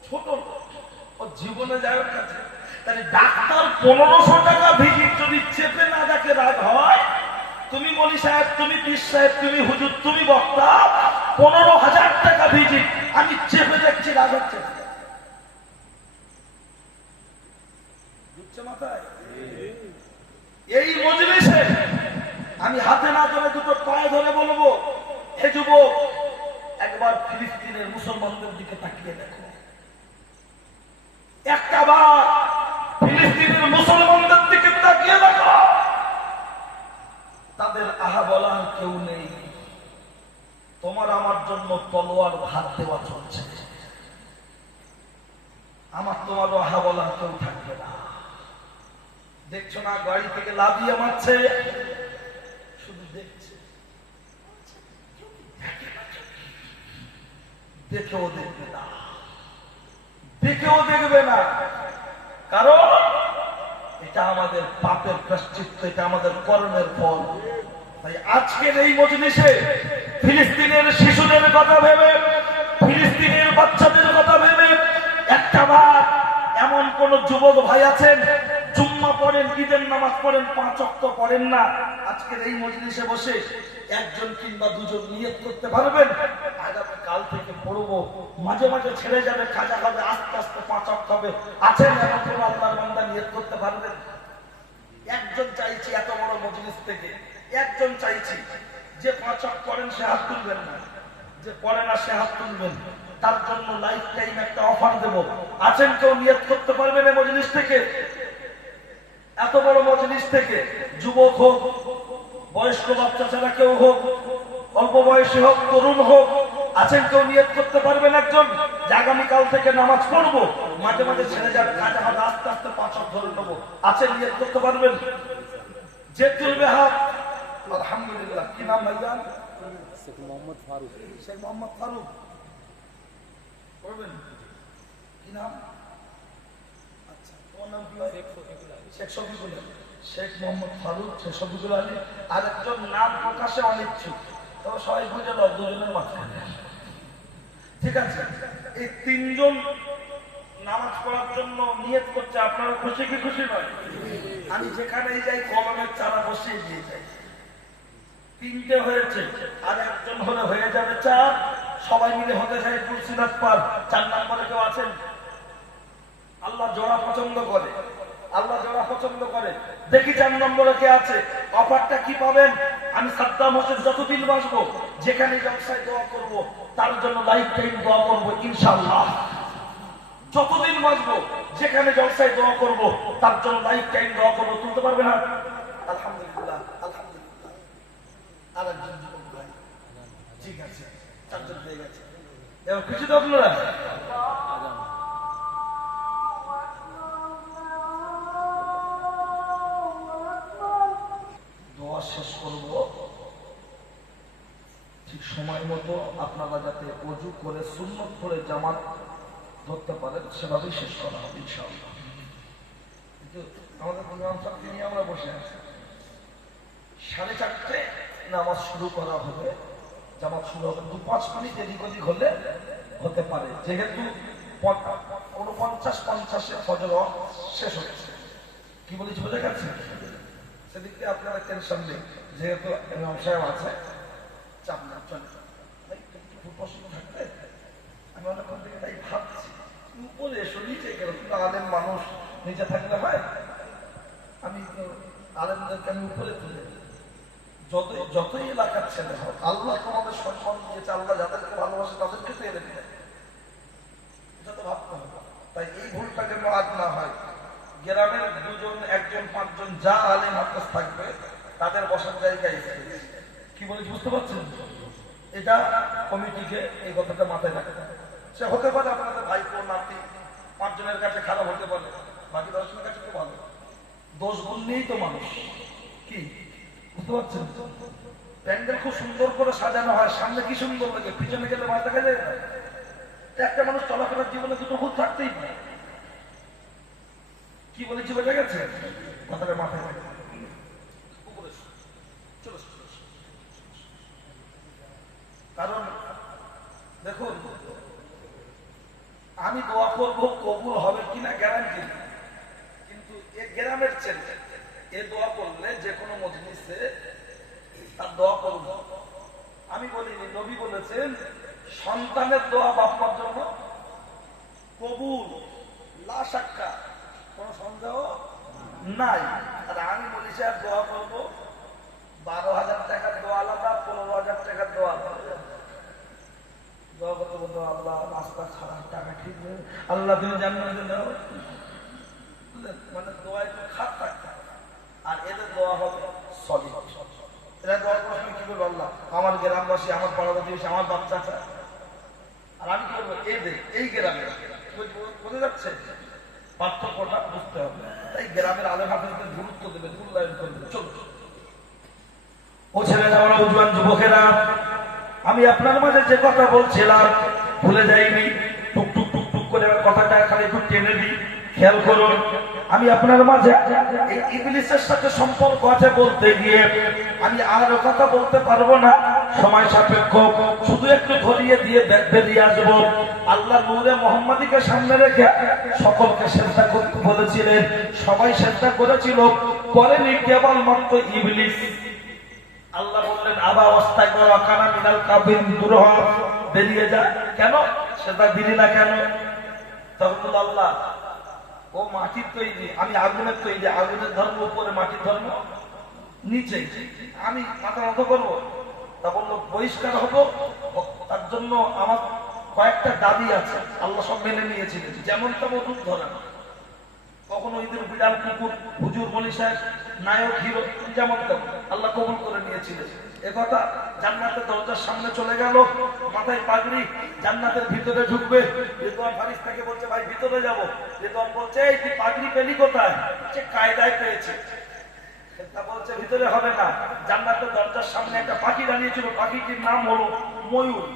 ছোট ও জীবনে যায় ওর কাছে। তাহলে ডাক্তার 1500 টাকা ভিজিট যদি চেপে না দেখে রাগ হয়, তুমি মলি সাহেব, তুমি পীর সাহেব, তুমি হুজুর, তুমি বক্তা, 15,000 টাকা ভিজিট আমি চেপে দেখছি, রাগ হচ্ছে না। মাথায় এই মজলিসে আমি হাতে না ধরে দুটো পায়ে ধরে বলবো, হে যুবক, একবার ফিলিস্তিনের মুসলমানদের দিকে তাকিয়ে দেখো। একটা বার ফিলিস্তিনের মুসলমানদের দিকে তাকিয়ে দেখো। তাদের আহা বলার কেউ নেই। তোমার আমার জন্য তলোয়ার ভাত দেওয়া চলছে। আমার তোমারও আহা বলার কেউ থাকবে না। দেখছো না গাড়ি থেকে লাফিয়ে মারছে, শুধু দেখছে, দেখেও দেখবে না, দেখেও দেখবে না। কারণ এটা আমাদের পাপের প্রায়শ্চিত্ত, এটা আমাদের কর্মের ফল। তাই আজকের এই মজলিসে ফিলিস্তিনের শিশুদের কথা ভেবে, ফিলিস্তিনের বাচ্চাদের কথা ভেবে, একটা বার এমন কোন যুবক ভাই আছেন জুম্মা পড়েন, ঈদের নামাজ পড়েন, 5 ওয়াক্ত পড়েন না, আজকের এই মজলিসে বসে একজন কিংবা দুজন নিয়ত করতে পারবেন আগামী কাল থেকে পড়বো, মাঝে মাঝে ছেড়ে যাবে, কাজা হবে, আস্তে আস্তে 5 ওয়াক্ত হবে। আছেন এমন কোন আল্লাহর বান্দা নিয়ত করতে পারবেন? একজন চাইছি এত বড় মজলিস থেকে, একজন চাইছি যে 5 ওয়াক্ত পড়েন সে হাত তুলবেন না, যে পড়ে না সে হাত তুলবেন। তার জন্য লাইফ টাইম একটা অফার দেব। আছেন কেউ নিয়ত করতে পারবেন এই মজলিস থেকে? এত বড় মজলিস থেকে, যুবক হোক, বয়স্ক বাচ্চা ছাড়া কেউ হোক, অল্প বয়সী হোক, তরুণ হোক, আছেন কেউ নিয়ত করতে পারবেন একজন যে আগামীকাল থেকে নামাজ পড়বো, মাঝে মাঝে ছেড়ে যাবে, কাজে হাতে আস্তে আস্তে 5 ওয়াক্ত ধরে নেবো? আছেন নিয়ত করতে পারবেন? যে তুলবে হাত। আলহামদুলিল্লাহ। কি নাম ভাইজান? শেখ মোহাম্মদ ফারুক। শেখ মোহাম্মদ ফারুক করবেন? কি নাম? আচ্ছা, তোমার নাম কি ভাই? শেখ শফিকুল আলী। শেখ মোহাম্মদ ফারুক, শেখ শফিকুল আলী। আর একজন নাম প্রকাশে অনিচ্ছুক, তবে সবাই বুঝে দাও, দুজনের মাঝখানে। ঠিক আছে, এই 3 জন নামাজ পড়ার জন্য নিয়ত করছে। আপনারা খুশি কি খুশি নয়? আমি যেখানেই যাই কলমের চারা বসিয়ে দিয়ে যাই। 3টে হয়েছে, আর একজন হলে হয়ে যাবে 4। সবাই মিলে হতে চাই তুলসীদাস পার। 4 নম্বরে কেউ আছেন? আল্লাহ জোড়া পছন্দ করে, আল্লাহ জোড়া পছন্দ করে। দেখি 4 নম্বরে কে আছে। অফারটা কি পাবেন? আমি সাদ্দাম হোসেন যতদিন বাঁচবো, যেখানে ব্যবসায় দোয়া করব, তার জন্য লাইফ টাইম দোয়া করবো ইনশাআল্লাহ। যতদিন বাঁচবো, যেখানে ব্যবসায় দোয়া করব, তার জন্য লাইফ টাইম দোয়া করবো। তুলতে পারবে না? আলহামদুলিল্লাহ, আলহামদুলিল্লাহ। আরেকজন যুবক ভাই, ঠিক আছে, 4 জন হয়ে গেছে। এবার খুশি তো আপনারা? দোয়া শেষ করব ঠিক সময় মতো। আপনারা যাতে ওযু করে সুন্নত করে জামাত ধরতে পারেন, সেভাবেই শেষ করা হবে ইনশাআল্লাহ। কিন্তু আমাদের ইমাম সাহেবকে নিয়ে আমরা বসে আছি। 4:30 নামাজ শুরু করা হবে, জামাত শুরু হবে। 2-5 মিনিট এদিক ওদিক হলে হতে পারে, যেহেতু 49-50-এ ফজর শেষ হচ্ছে। কি বলেছি বোঝা গেছে? সেদিক দিয়ে আপনারা টেনশন নেই, যেহেতু ইমাম সাহেব আছে, চাপ না, চলে। প্রশ্ন থাকবে, আমি অনেকক্ষণ থেকে তাই ভাবছি, উপরে এসো, নিচে গেল। কিন্তু আলেম মানুষ, নিচে থাকলে হয়? আমি তো আলেমদেরকে আমি উপরে তুলে, যতই এলাকার ছেলে হোক, আল্লাহ তোমাদের সম্মান দিয়েছে, আল্লাহ যাদেরকে ভালোবাসে তাদেরকে তো এনে দিলেন, এটা তো ভাবতে হবে। তাই এই ভুলটা যেন আর না হয়। গ্রামের 2 জন, 1 জন, 5 জন যা আলেম হাফেজ থাকবে, তাদের বসার জায়গায় কি বলেছি বুঝতে পারছেন? এটা কমিটিকে এই কথাটা মাথায় রাখতে হবে। সে হতে পারে আপনাদের ভাইপো, নাতি, 5 জনের কাছে খারাপ হতে পারে, বাকি 10 জনের কাছে তো ভালো। দোষ গুণ নিয়েই তো মানুষ, কি বুঝতে পারছেন? প্যান্ডেল খুব সুন্দর করে সাজানো হয়, সামনে কি সুন্দর লাগে, পিছনে গেলে মাছ দেখা যায় না। একটা মানুষ চলাফেরার জীবনে 2টো ভুল থাকতেই পারে। কি বলেছি বোঝা গেছে? কথাটা মাথায় রাখতে হবে। কারণ দেখুন, আমি দোয়া করবো, কবুল হবে কিনা গ্যারান্টি, কিন্তু এ গ্রামের ছেলে, এ দোয়া করলে যে কোনো মজলিসে তার দোয়া করব। আমি বলিনি, নবী বলেছেন সন্তানের দোয়া বাপমার জন্য কবুল, লা শাক্কা, কোনো সন্দেহ নাই। আর আমি বলি স্যার দোয়া করবো, 12,000 টাকার দোয়া আলাদা, 15,000 টাকার দোয়া আলাদা। দোয়া করতে বলতো, আল্লাহ রাস্তা খারাপ, টাকা ঠিক নেই, আল্লাহ তুমি জান্নাতে দাও। মানে দোয়া একটু খারাপ থাকতে হবে। আর এদের দোয়া হবে সলিড। এরা দোয়া করার সময় কি করবো? আল্লাহ আমার গ্রামবাসী, আমার পাড়া প্রতিবেশী, আমার বাচ্চা আছে, আর আমি কি করবো? এদের এই গ্রামে বোঝা যাচ্ছে পার্থক্যটা বুঝতে হবে। তাই গ্রামের আলেম হাফেজদের গুরুত্ব দেবেন, মূল্যায়ন করবেন। চলো ও ছেলেরা, ওরা উজওয়ান যুবকেরা, আমি আপনার মাঝে যে কথা বলছিলাম ভুলে যাইনি। টুকটুক টুকটুক করে কথাটা খালি একটু টেনে দিই, খেয়াল করুন। আমি আপনার মাঝে এই ইবলিসের সাথে সম্পর্ক আছে বলতে গিয়ে আমি আর কথা বলতে পারবো না, সময় সাপেক্ষ। শুধু একটু ধরিয়ে দিয়ে বেরিয়ে আসবো। আল্লাহ নূরে মুহাম্মাদীকে সামনে রেখে সকলকে সেজদা করতে বলেছিলেন, সবাই সেজদা করেছিল, করেনি কেবলমাত্র ইবলিস। আল্লাহ বললেন আবা ওয়াস্তাকবারা ওয়া কানা মিনাল কাফিরিন, দূর হ, বেরিয়ে যা। কেন সেজদা দিলি না কেন? তখন আল্লাহ, ও মাটির তৈরি, আমি আগুনের তৈরি, আগুনের ধর্ম উপরে, মাটির ধর্ম নিচে, আমি মাথা নত করবো? তা বললো বহিষ্কার হবো, তার জন্য আমার কয়েকটা দাবি আছে। আল্লাহ সব মেনে নিয়েছিলেন, যেমন তেমন রূপ ধরে না। কখনো ঈদের বিড়াল, কুকুর, হুজুর, মলি সাহেব, নায়ক, হিরো, যেমন তেমন আল্লাহ কবুল করে নিয়েছিলেন। একথা জান্নাতের দরজার সামনে চলে গেল, মাথায় পাগড়ি, জান্নাতের ভিতরে ঢুকবে। রিদওয়ান ফারিস্তাকে বলছে ভাই ভিতরে যাব। রিদওয়ান বলছে এই তুই পাগড়ি পেলি কোথায়? সে কায়দায় পেয়েছে। তা বলছে ভিতরে হবে না, জান্নাতের দরজার সামনে একটা পাখি দাঁড়িয়েছিল, পাখিটির নাম হলো ময়ূর।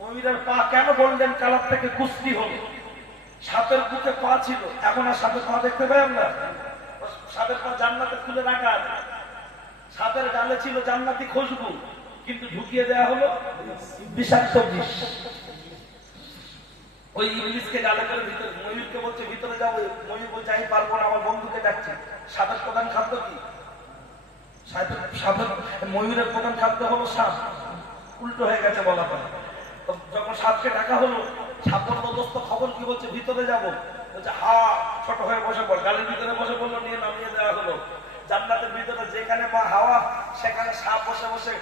ময়ূরের পা কেন গোল্ডেন কালার থেকে কুস্তি হলো? সাপের বুকে পা ছিল, এখন আর সাপের পা দেখতে পাই আমরা? সাপের পা জান্নাতে খুলে রাখা আছে। সাপের গালে ছিল জান্নাতি খুশবু, কিন্তু ঢুকিয়ে দেয়া হলো বিষাক্ত বিষ। ওই ইবলিসকে গালে করে ভিতরে, ময়ূরকে বলছে ভিতরে যাবো, ময়ূর বলছে আমি পারবো না, আমার বন্ধুকে ডাকছে। সাপের প্রধান খাদ্য কি? সাপের ময়ূরের প্রধান খাদ্য হলো সাপ। উল্টো হয়ে গেছে বলা হয়। তো যখন সাপকে ডাকা হলো, সাপ বলল দোস্ত খবর কি? বলছে ভিতরে যাবো। বলছে হা, ছোট হয়ে বসে পড়। গাড়ির ভিতরে বসে পড়লো, নিয়ে নামিয়ে দেওয়া হলো। জান্নাতের ভিতরে যেখানে মা হাওয়া, সেখানে সাপ বসে বসে,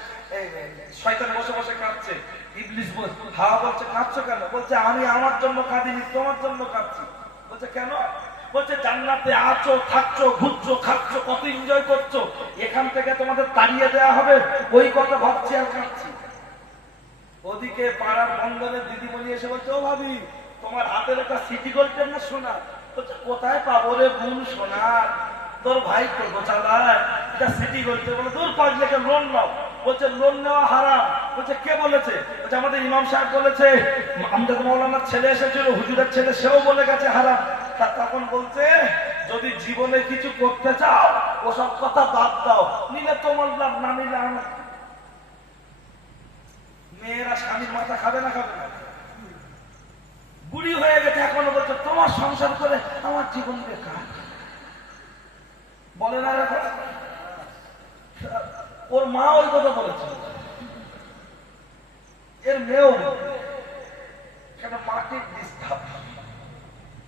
শয়তান বসে বসে কাঁদছে। ইবলিস হাওয়া বলছে কাঁদছো কেন? বলছে আমি আমার জন্য কাঁদিনি, তোমার জন্য কাঁদছি। বলছে কেন? বলছে জান্নাতে আছো, থাকছো, ঘুরছো, খাচ্ছো, কত এনজয় করছো, এখান থেকে তোমাদের তাড়িয়ে দেওয়া হবে, ওই কথা ভাবছি আর কাঁদছি। ওদিকে পাড়ার বন্ধনের দিদিমণি এসে বলছে ও ভাবি, তোমার হাতের একটা সিটি গোল্ডের না সোনা? বলছে কোথায় পাবো রে বোন সোনা, তোর ভাই করবো চালায়, এটা সিটি গোল্ড। বলে দূর পাগলে, লোন নাও। বলছে লোন নেওয়া হারাম। বলছে কে বলেছে? বলছে আমাদের ইমাম সাহেব বলেছে। আমজাদ মাওলানার ছেলে এসেছিল, হুজুরের ছেলে, সেও বলে গেছে হারাম। তা তখন বলছে যদি জীবনে কিছু করতে চাও ওসব কথা বাদ দাও, নিলে তোমার লাভ, না নিলে আমার। মেয়েরা স্বামীর মাথা খাবে না? খাবে না? বুড়ি হয়ে গেছে এখনো বলছে তোমার সংসার করে আমার জীবন বেকার। বলে না রে? ওর মা ওই কথা বলেছে, এর মেয়েও। কেন? মাটির ডিস্টার্ব।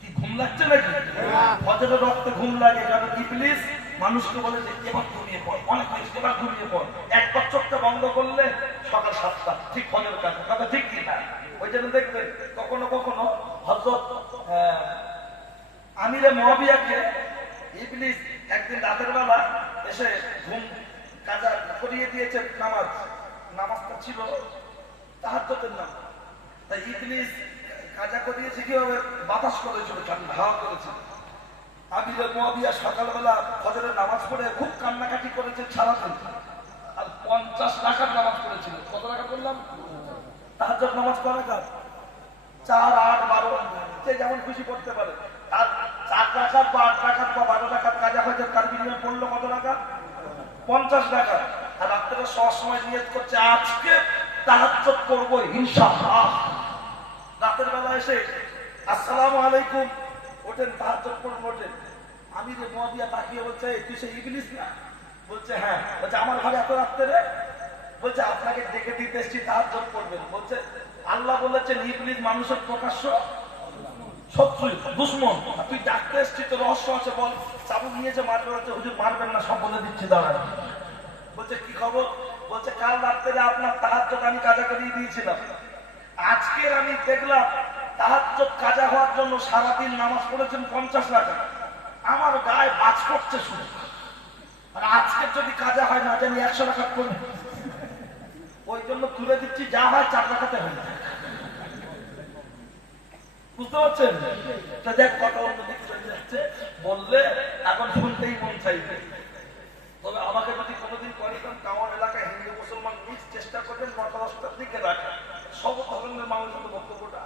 কি ঘুম লাগছে নাকি? ফজরের রক্তে ঘুম লাগে। কারণ ইবলিস মানুষকে বলে যে এবার ঘুমিয়ে পড়, অনেক হয়েছে, এবার ঘুমিয়ে পড়। একবার চোখটা বন্ধ করলে সকাল 7টা, ঠিক ফজরের কাছে কথা, ঠিক কি না? ওই জন্য দেখবে কখনো কখনো হযরত আমিরে মুয়াবিয়াকে ইবলিস একদিন রাতের বেলা এসে ঘুম কাজা করিয়ে দিয়েছে। নামাজটা ছিল তাহাজ্জুদের নামাজ। তাই ইবলিস কাজা করিয়েছে কিভাবে? বাতাস করেছিল, ঠান্ডা হাওয়া করেছিল। আমিরে মুয়াবিয়া সকালবেলা ফজরের নামাজ পড়ে খুব কান্নাকাটি করেছে সারাদিন, আর 50 রাকাত নামাজ পড়েছিল। কত রাকাত বললাম? তাহাজ্জুদ নামাজ কয় রাকাত? 4, 8, 12, যে যেমন খুশি করতে পারে। আর 4 রাকাত বা 8 রাকাত বা 12 রাকাত কাজা হয়েছে, তার বিনিময়ে পড়লো কত রাকাত? 50 রাকাত। আর রাত্রে সব সময় নিয়ত করছে আজকে তাহাজ্জুদ করব ইনশাআল্লাহ। রাতের বেলা এসে আসসালামু আলাইকুম, ওঠেন, তাহাজ্জুদ পড়ুন, ওঠেন। আমিরে মুয়াবিয়া তাকিয়ে বলছে তুই সে ইবলিস না? বলছে হ্যাঁ। বলছে আমার ঘরে এত রাত্রে? বলছে আপনাকে ডেকে দিতে এসেছি, তাহাজ্জুদ পড়বেন। বলছে আল্লাহ বলেছেন ইবলিস মানুষের প্রকাশ্য শত্রু, দুশমন। তুই ডাকতে এসেছিস, তো রহস্য আছে, বল। চাবুক নিয়েছে, মারবে। বলছে হুজুর মারবেন না, সব বলে দিচ্ছি, দাঁড়ান। বলছে কি খবর? বলছে কাল রাত্রে আপনার তাহাজ্জুদ আমি কাজা করিয়ে দিয়েছিলাম। আজকের আমি দেখলাম তাহাজ্জুদ কাজা হওয়ার জন্য সারাদিন নামাজ পড়েছেন 50 রাকাত। আমার গায়ে বাজ পড়ছে শুনে। আর আজকের যদি কাজা হয় না জানি 100 রাকাত করবে। ওই জন্য তুলে দিচ্ছি, যা হয় 4 রাকাতে হয়ে যায়। বুঝতে পারছেন? তা দেখ কথা অন্যদিকে চলে যাচ্ছে, বললে এখন শুনতেই মন চাইবে। তবে আমাকে যদি কোনোদিন করেন টাউন এলাকায় হিন্দু মুসলমান মিক্স চেষ্টা করবেন 9-10টার দিকে রাখা, সব ধরনের মানুষের বক্তব্যটা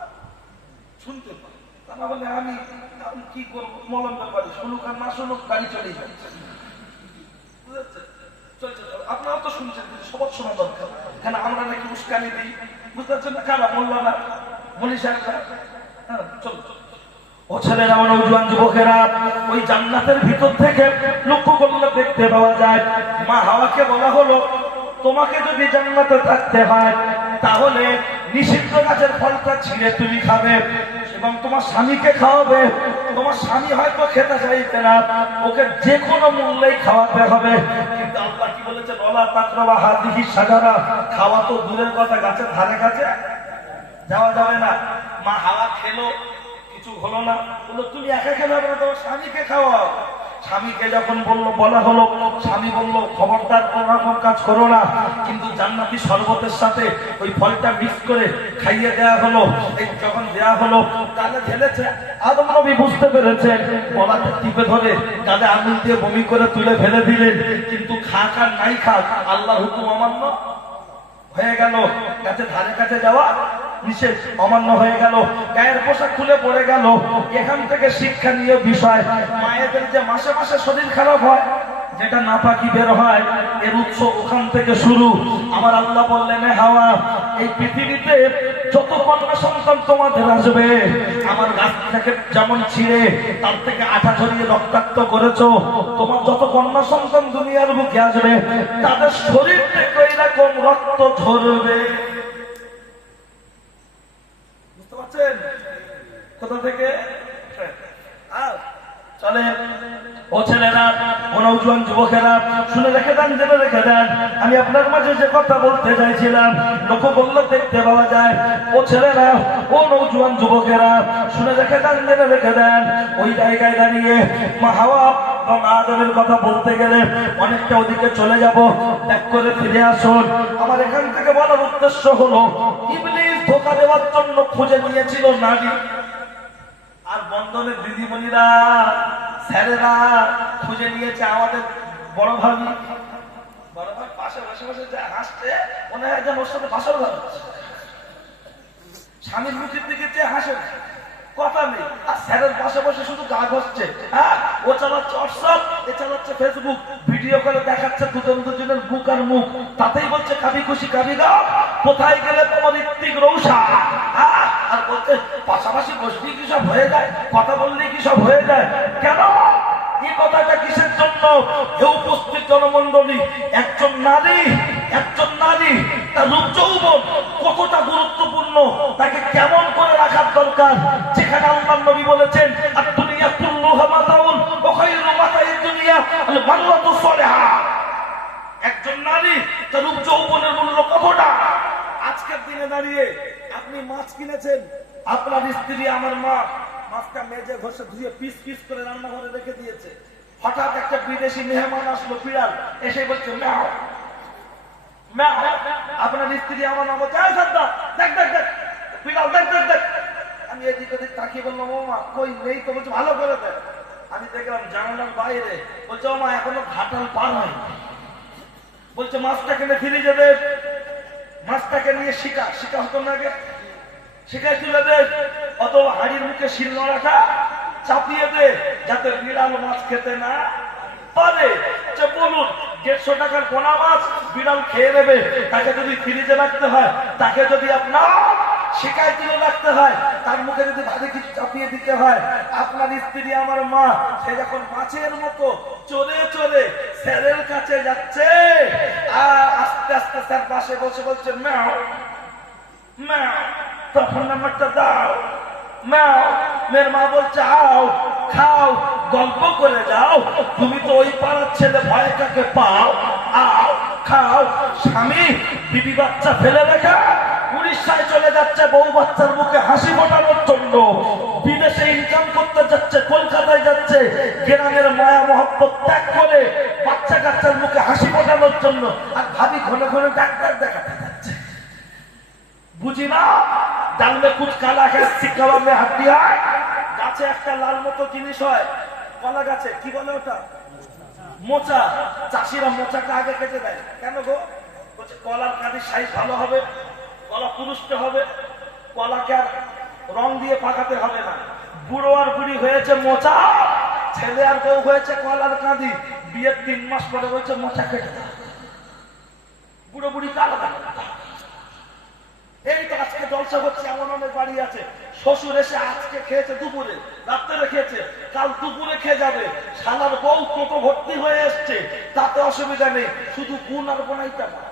শুনতে পাই। তা না হলে আমি কি করবো? মলমের বাড়ি শুনুক আর না শুনুক, গাড়ি চলেই যাচ্ছে। বুঝতে চলছে। আপনারা তো শুনছেন, সবার শোনা দরকার। কেন আমরা নাকি উস্কানি দিই? বুঝতে পারছেন না? কারা বললো না মনি সাহেবরা? হ্যাঁ, চলো। ও ছেলেরা, নওজোয়ান যুবকেরা, ওই জান্নাতের ভিতর থেকে লক্ষ্য করলে দেখতে পাওয়া যায় মা হাওয়াকে বলা হলো তোমাকে যদি জান্নাতে থাকতে হয় তাহলে নিষিদ্ধ গাছের ফলটা ছিঁড়ে তুমি খাবে এবং তোমার স্বামীকে খাওয়াবে। তোমার স্বামী হয়তো খেতে চাইবে না, ওকে যে কোনো মূল্যেই খাওয়াতে হবে। কিন্তু আল্লাহ কি বলেছেন? ওয়ালা তাকরাবা হাযিহি শাজারা। খাওয়া তো দূরের কথা, গাছের ধারে কাছে যাওয়া যাবে না। মা হাওয়া খেলো, কিছু হলো না। বললো তুমি একা খেলে হবে না, তোমার স্বামীকে খাওয়াও। স্বামীকে যখন বলা হলো, স্বামী বলল খবরদার কোনরকম কাজ করো না। কিন্তু জান্নাতি শরবতের সাথে ওই ফলটা মিক্স করে খাইয়ে দেয়া হলো। এই যখন দেয়া হলো, কালে ঢেলেছে। আদম নবী বুঝতে পেরেছেন, গলাতে টিপে ধরে কাঁধে আঙুল দিয়ে বমি করে তুলে ফেলে দিলেন। কিন্তু খাক আর নাই খাক, আল্লাহর হুকুম অমান্য হয়ে গেল। গাছের ধারে কাছে যাওয়া নিষেধ, অমান্য হয়ে গেল। গায়ের পোশাক খুলে পড়ে গেল। এখান থেকে শিক্ষণীয় বিষয়, মায়েদের যে মাসে মাসে শরীর খারাপ হয়, যেটা নাপাকি বের হয় এর উৎস ওখান থেকে শুরু। আমার আল্লাহ বললেন, হাওয়া, এই পৃথিবীতে যত কন্যা সন্তান তোমাদের আসবে, আমার গাছ থেকে যেমন ছিঁড়ে তার থেকে আঠা ঝরিয়ে রক্তাক্ত করেছো, তোমার যত কন্যা সন্তান দুনিয়ার বুকে আসবে তাদের শরীর থেকে এরকম রক্ত ঝরবে। বুঝতে পারছেন কোথা থেকে? চলে ও ছেলেরা, ও নওজোয়ান যুবকেরা, শুনে রেখে দেন, জেনে রেখে দেন। আমি আপনার মাঝে যে কথা বলতে চাইছিলাম লক্ষ্য করলে দেখতে পাওয়া যায়। ও ছেলেরা, ও নওজোয়ান যুবকেরা, শুনে রেখে দেন, জেনে রেখে দেন। ওই জায়গায় দাঁড়িয়ে মা হাওয়া এবং আদমের কথা বলতে গেলে অনেকটা ওদিকে চলে যাব, ব্যাক করে ফিরে আসুন। আমার এখান থেকে বলার উদ্দেশ্য হলো, ইবলিস ধোঁকা দেওয়ার জন্য খুঁজে নিয়েছিল নারী, আর বন্ধনের দিদিমণিরা, স্যারেরা খুঁজে নিয়েছে আমাদের বড় ভাবি। বড় ভাই পাশে বসে বসে যা হাসছে, মনে হয় যেন ওর সাথে বাসর ঘর হচ্ছে। স্বামীর মুখের দিকে চেয়ে হাসে, কথা নেই, আর স্যারের পাশে বসে শুধু গা ঘষছে। হ্যাঁ, ও চালাচ্ছে হোয়াটসঅ্যাপ, এ চালাচ্ছে ফেসবুক, ভিডিও করে দেখাচ্ছে দুজনের বুক আর মুখ, তাতেই বলছে কাবি খুশি কাবি গাও, কোথায় গেলে তোমার ঋত্বিক রৌশন। আর বলছে পাশাপাশি বসলেই কি সব হয়ে যায়, কথা বললেই কি সব হয়ে যায়। কেন এই কথাটা কিসের জন্য? এ উপস্থিত জনমন্ডলী, একজন নারী তার রূপ যৌবন কতটা গুরুত্বপূর্ণ, তাকে কেমন করে রাখার দরকার। যেখানে আল্লাহর নবী বলেছেন, আর দুনিয়া কুল্লুহা মাতাউন ওয়া খায়রু মাতাইদ দুনিয়া আল মারওয়াতু সালিহা। একজন নারী তার রূপ যৌবনের মূল্য কতটা। আজকের দিনে দাঁড়িয়ে আপনি মাছ কিনেছেন, আপনার স্ত্রী, আমার মা, মাছটা মেজে ঘষে ধুয়ে পিস পিস করে রান্নাঘরে রেখে দিয়েছে। হঠাৎ একটা বিদেশি মেহমান আসলো, বিড়াল এসে বলছে ম্যাও ম্যাও। আপনার স্ত্রী আমার নাম বলছে, দেখ দেখ দেখ বিড়াল, দেখ দেখ দেখ। আমি এদিক ওদিক তাকিয়ে বললাম, ও মা কই নেই তো। বলছে ভালো করে দেখ। আমি দেখলাম জানালার বাইরে। বলছে, ও মা এখনো ঘাটাল পার হয়। বলছে মাছটা কিনে ফ্রিজে দে, মাছটাকে নিয়ে শিকা হতো না আগে, শিকায় তুলে দে, অত হাড়ির মুখে শিল নোড়াটা চাপিয়ে দে, যাতে বিড়াল মাছ খেতে না পারে। বলুন 150 টাকার পোনা মাছ বিড়াল খেয়ে নেবে, তাকে যদি ফ্রিজে রাখতে হয়, তাকে যদি আপনার শিকায় তুলে রাখতে হয়, তার মুখে যদি ভারী কিছু চাপিয়ে দিতে হয়। আপনার স্ত্রী আমার মা, সে যখন মাছের মতো চলে চলে স্যারের কাছে যাচ্ছে, আস্তে আস্তে স্যার পাশে বসে বলছে ম্যাও ম্যাও, তখন নাম্বারটা দাও ম্যাও। মেয়ের মা বলছে আও খাও, গল্প করে যাও, তুমি তো ওই পাড়ার ছেলে, ভয় কাকে পাও, আও খাও। স্বামী বিবি বাচ্চা ফেলে রেখে উড়িষ্যায় চলে যাচ্ছে বউ বাচ্চার মুখে হাসি ফোটানোর জন্য, বিদেশে ইনকাম করতে যাচ্ছে, কলকাতায় যাচ্ছে, গ্রামের মায়া মহব্বত ত্যাগ করে বাচ্চা কাচ্চার মুখে হাসি ফোটানোর জন্য, আর ভাবি ঘন ঘন ডাক্তার দেখাতে যাচ্ছে। বুঝি না, ডাল মে কুছ কালা है, সিকাওয়া মে হাড্ডি है। গাছে একটা লাল মতো জিনিস হয়, কলা গাছে, কি বলে ওটা? মোচা। চাষিরা মোচাটা আগে কেটে দেয় কেন গো? বলছে কলার কাঁদির সাইজ ভালো হবে, কলা পুরুষতে হবে, কলাকে আর রং দিয়ে পাকাতে হবে না। বুড়ো আর বুড়ি হয়েছে মোচা, ছেলে আর বউ হয়েছে কলার কাঁদি, বিয়ের 3 মাস পরে বলছে মোচা কেটে দেয়। বুড়ো বুড়ি কালো কালো। এই তো আজকে জলসা হচ্ছে, এমন অনেক বাড়ি আছে, শ্বশুর এসে আজকে খেয়েছে দুপুরে, রাত্রে খেয়েছে, কাল দুপুরে খেয়ে যাবে। শালার বউ টোটো ভর্তি হয়ে এসছে, তাতে অসুবিধা নেই, শুধু গুণ আর বোনাইটা না,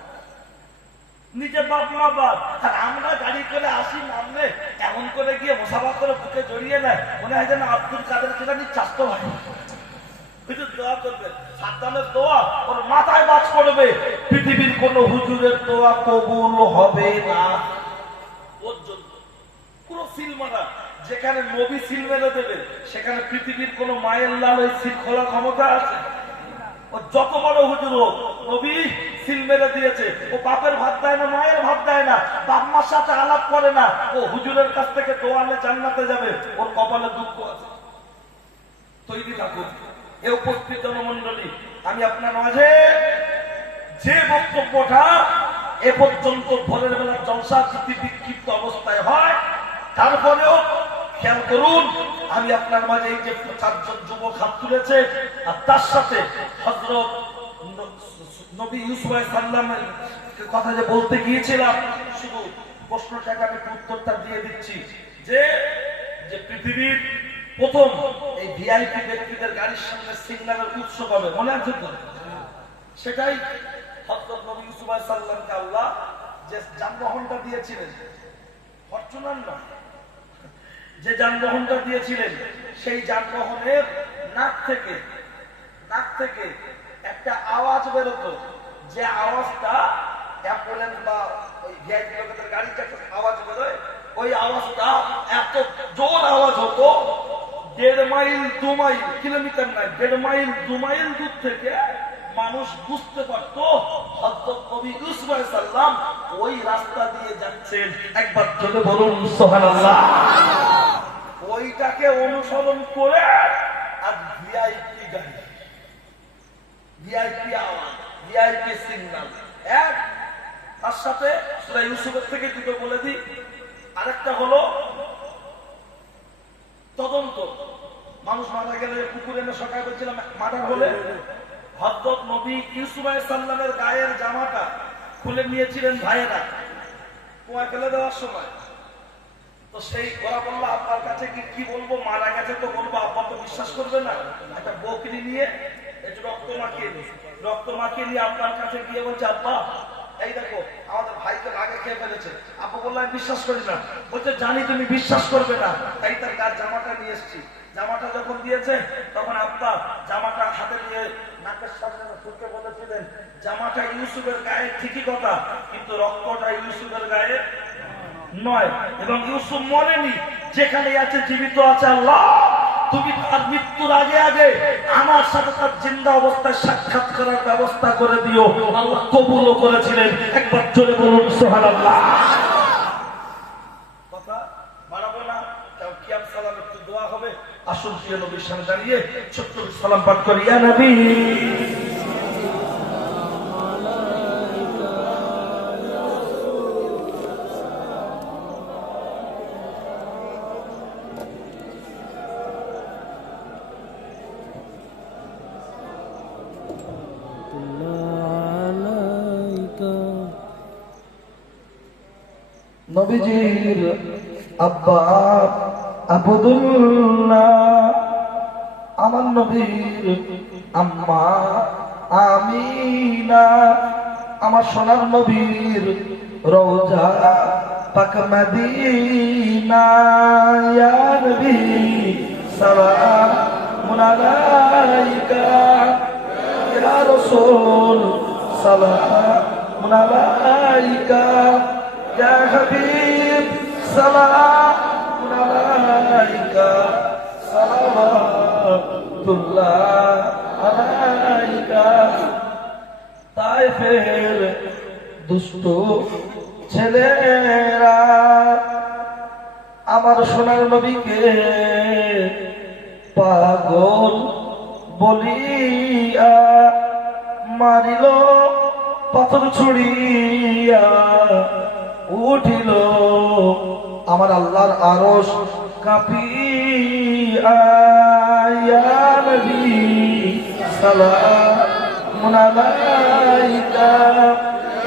নিজের বাপ মা বাপ। আর আমরা গাড়ি করে আসি নামলে এমন করে গিয়ে মোসাফা করে বুকে জড়িয়ে নেয়, মনে হয় যেন আব্দুল কাদের জিলানী চাস্তো ভাই। দোয়া করবে, সাদ্দামের দোয়া ওর মাথায় বাজ পড়বে, পৃথিবীর কোন হুজুরের দোয়া কবুল হবে না ওর জন্য। পুরো সিল মারা, যেখানে নবী সিল মেরে দেবে, সেখানে পৃথিবীর কোন মায়ের লাল ওই সিল খোলার ক্ষমতা আছে? ও যত বড় হুজুর হোক, নবী সিল মেরে দিয়েছে। ও বাপের ভাত দেয় না, মায়ের ভাত দেয় না, বাপ মার সাথে আলাপ করে না, ও হুজুরের কাছ থেকে দোয়ালে জান্নাতে যাবে, ওর কপালে দুঃখ আছে। তৈরি থাকুন। এ উপস্থিত জনমন্ডলী, আমি আপনার মাঝে যে বক্তব্যটা এ পর্যন্ত ভোরের বেলা জলসা চিঠি বিক্ষিপ্ত অবস্থায় হয়, তারপরেও খেয়াল করুন, আমি আপনার মাঝে এই যে 4 জন যুবক হাত তুলেছে, আর তার সাথে হযরত নবী ইউসুফ আলাইহিস সালামের কথা যে বলতে গিয়েছিলাম, শুধু প্রশ্নটাকে আমি উত্তরটা দিয়ে দিচ্ছি যে যে পৃথিবীর প্রথম এই ভিআইপি ব্যক্তিদের গাড়ির সামনে সিগন্যালের উৎস হবে, মনে আছে তো? সেটাই হযরত নবী ইউসুফ আলাইহিস সালামকে আল্লাহ যে যানবাহনটা দিয়েছিলেন, ফরচুনার না, যে যানবাহনটা দিয়েছিলেন, সেই যানবাহনের নাক থেকে একটা আওয়াজ বেরোতো, যে আওয়াজটা অ্যাম্বুলেন্স বা ওই ভিআইপি লোকেদের গাড়িতে একটা আওয়াজ বেরোয়, ওই আওয়াজটা এত জোর আওয়াজ হতো, 1.5 মাইল 2 মাইল, কিলোমিটার নয়, 1.5 মাইল 2 মাইল দূর থেকে মানুষ বুঝতে পারতো হযরত নবী ইউসুফ আলাইহিস সালাম ওই রাস্তা দিয়ে যাচ্ছেন। একবার জোরে বলুন সুবহানাল্লাহ। ওইটাকে অনুসরণ করে আর ভিআইপি গাড়ি, ভিআইপি আওয়াজ, ভিআইপি সিগন্যাল এক। তার সাথে সূরা ইউসুফের থেকে দুটো বলে দিই, আরেকটা হলো তদন্ত। মানুষ মারা গেলে পুকুরে না, সকালে বলছিলাম মার্ডার হলে হযরত নবী ইউসুফ আলাইহিস সালামের গায়ের জামাটা খুলে নিয়েছিলেন ভাইয়েরা কুয়ায় ফেলে দেওয়ার সময়। তো সেই ওরা বললো আপনার কাছে কি বলবো, মারা গেছে তো বলবো, আব্বা তো বিশ্বাস করবে না। একটা বকরি নিয়ে একটু রক্ত মাখিয়ে নিয়ে আপনার কাছে গিয়ে বলছে, আব্বা এই দেখো আমাদের ভাইকে আগে খেয়ে ফেলেছে। আব্বা বললো আমি বিশ্বাস করি না। বলছে জানি তুমি বিশ্বাস করবে না, তাই তার গায়ের জামাটা নিয়ে এসেছি। জামাটা যখন দিয়েছে তখন আব্বা জামাটা হাতে নিয়ে নাকের সামনে ফুটকে বলেছিলেন, জামাটা ইউসুফের গায়ে ঠিকই কথা, কিন্তু রক্তটা ইউসুফের গায়ে নয়। এবং ইউসুফ মরেনি, যেখানে আছে জীবিত আছে আল্লাহ, তুমি তার মৃত্যুর আগে আমার সাথে তার জিন্দা অবস্থায় সাক্ষাৎ করার ব্যবস্থা করে দিও। আল্লাহ কবুলও করেছিলেন। একবার জোরে বলুন সুবহানাল্লাহ। কথা বাড়াবো না, কিয়াম সালাম একটু দোয়া হবে। আসুন প্রিয় নবীর সামনে দাঁড়িয়ে ছোট্ট সালাম পাঠ করি। ইয়া নবী নবীজির আব্বা আব্দুল্লাহ, আমার নবীর আম্মা আমিনা, আমার সোনার নবীর রওজা পাক মদিনা। ইয়া নবী সালামুন আলাইকা, ইয়া রাসূল সালামুন আলাইকা, ইয়া হাবিব সালামুন আলাইকা, সালাওয়াতুল্লাহ আলাইকা। তায়েফের দুষ্ট ছেলেরা আমার সোনার নবীকে পাগল বলিয়া মারিল, পাথর ছুড়িয়া উঠিল, আমার আল্লাহর আরশ কাঁপিয়া। ইয়া নবী সালামুন আলাইকা,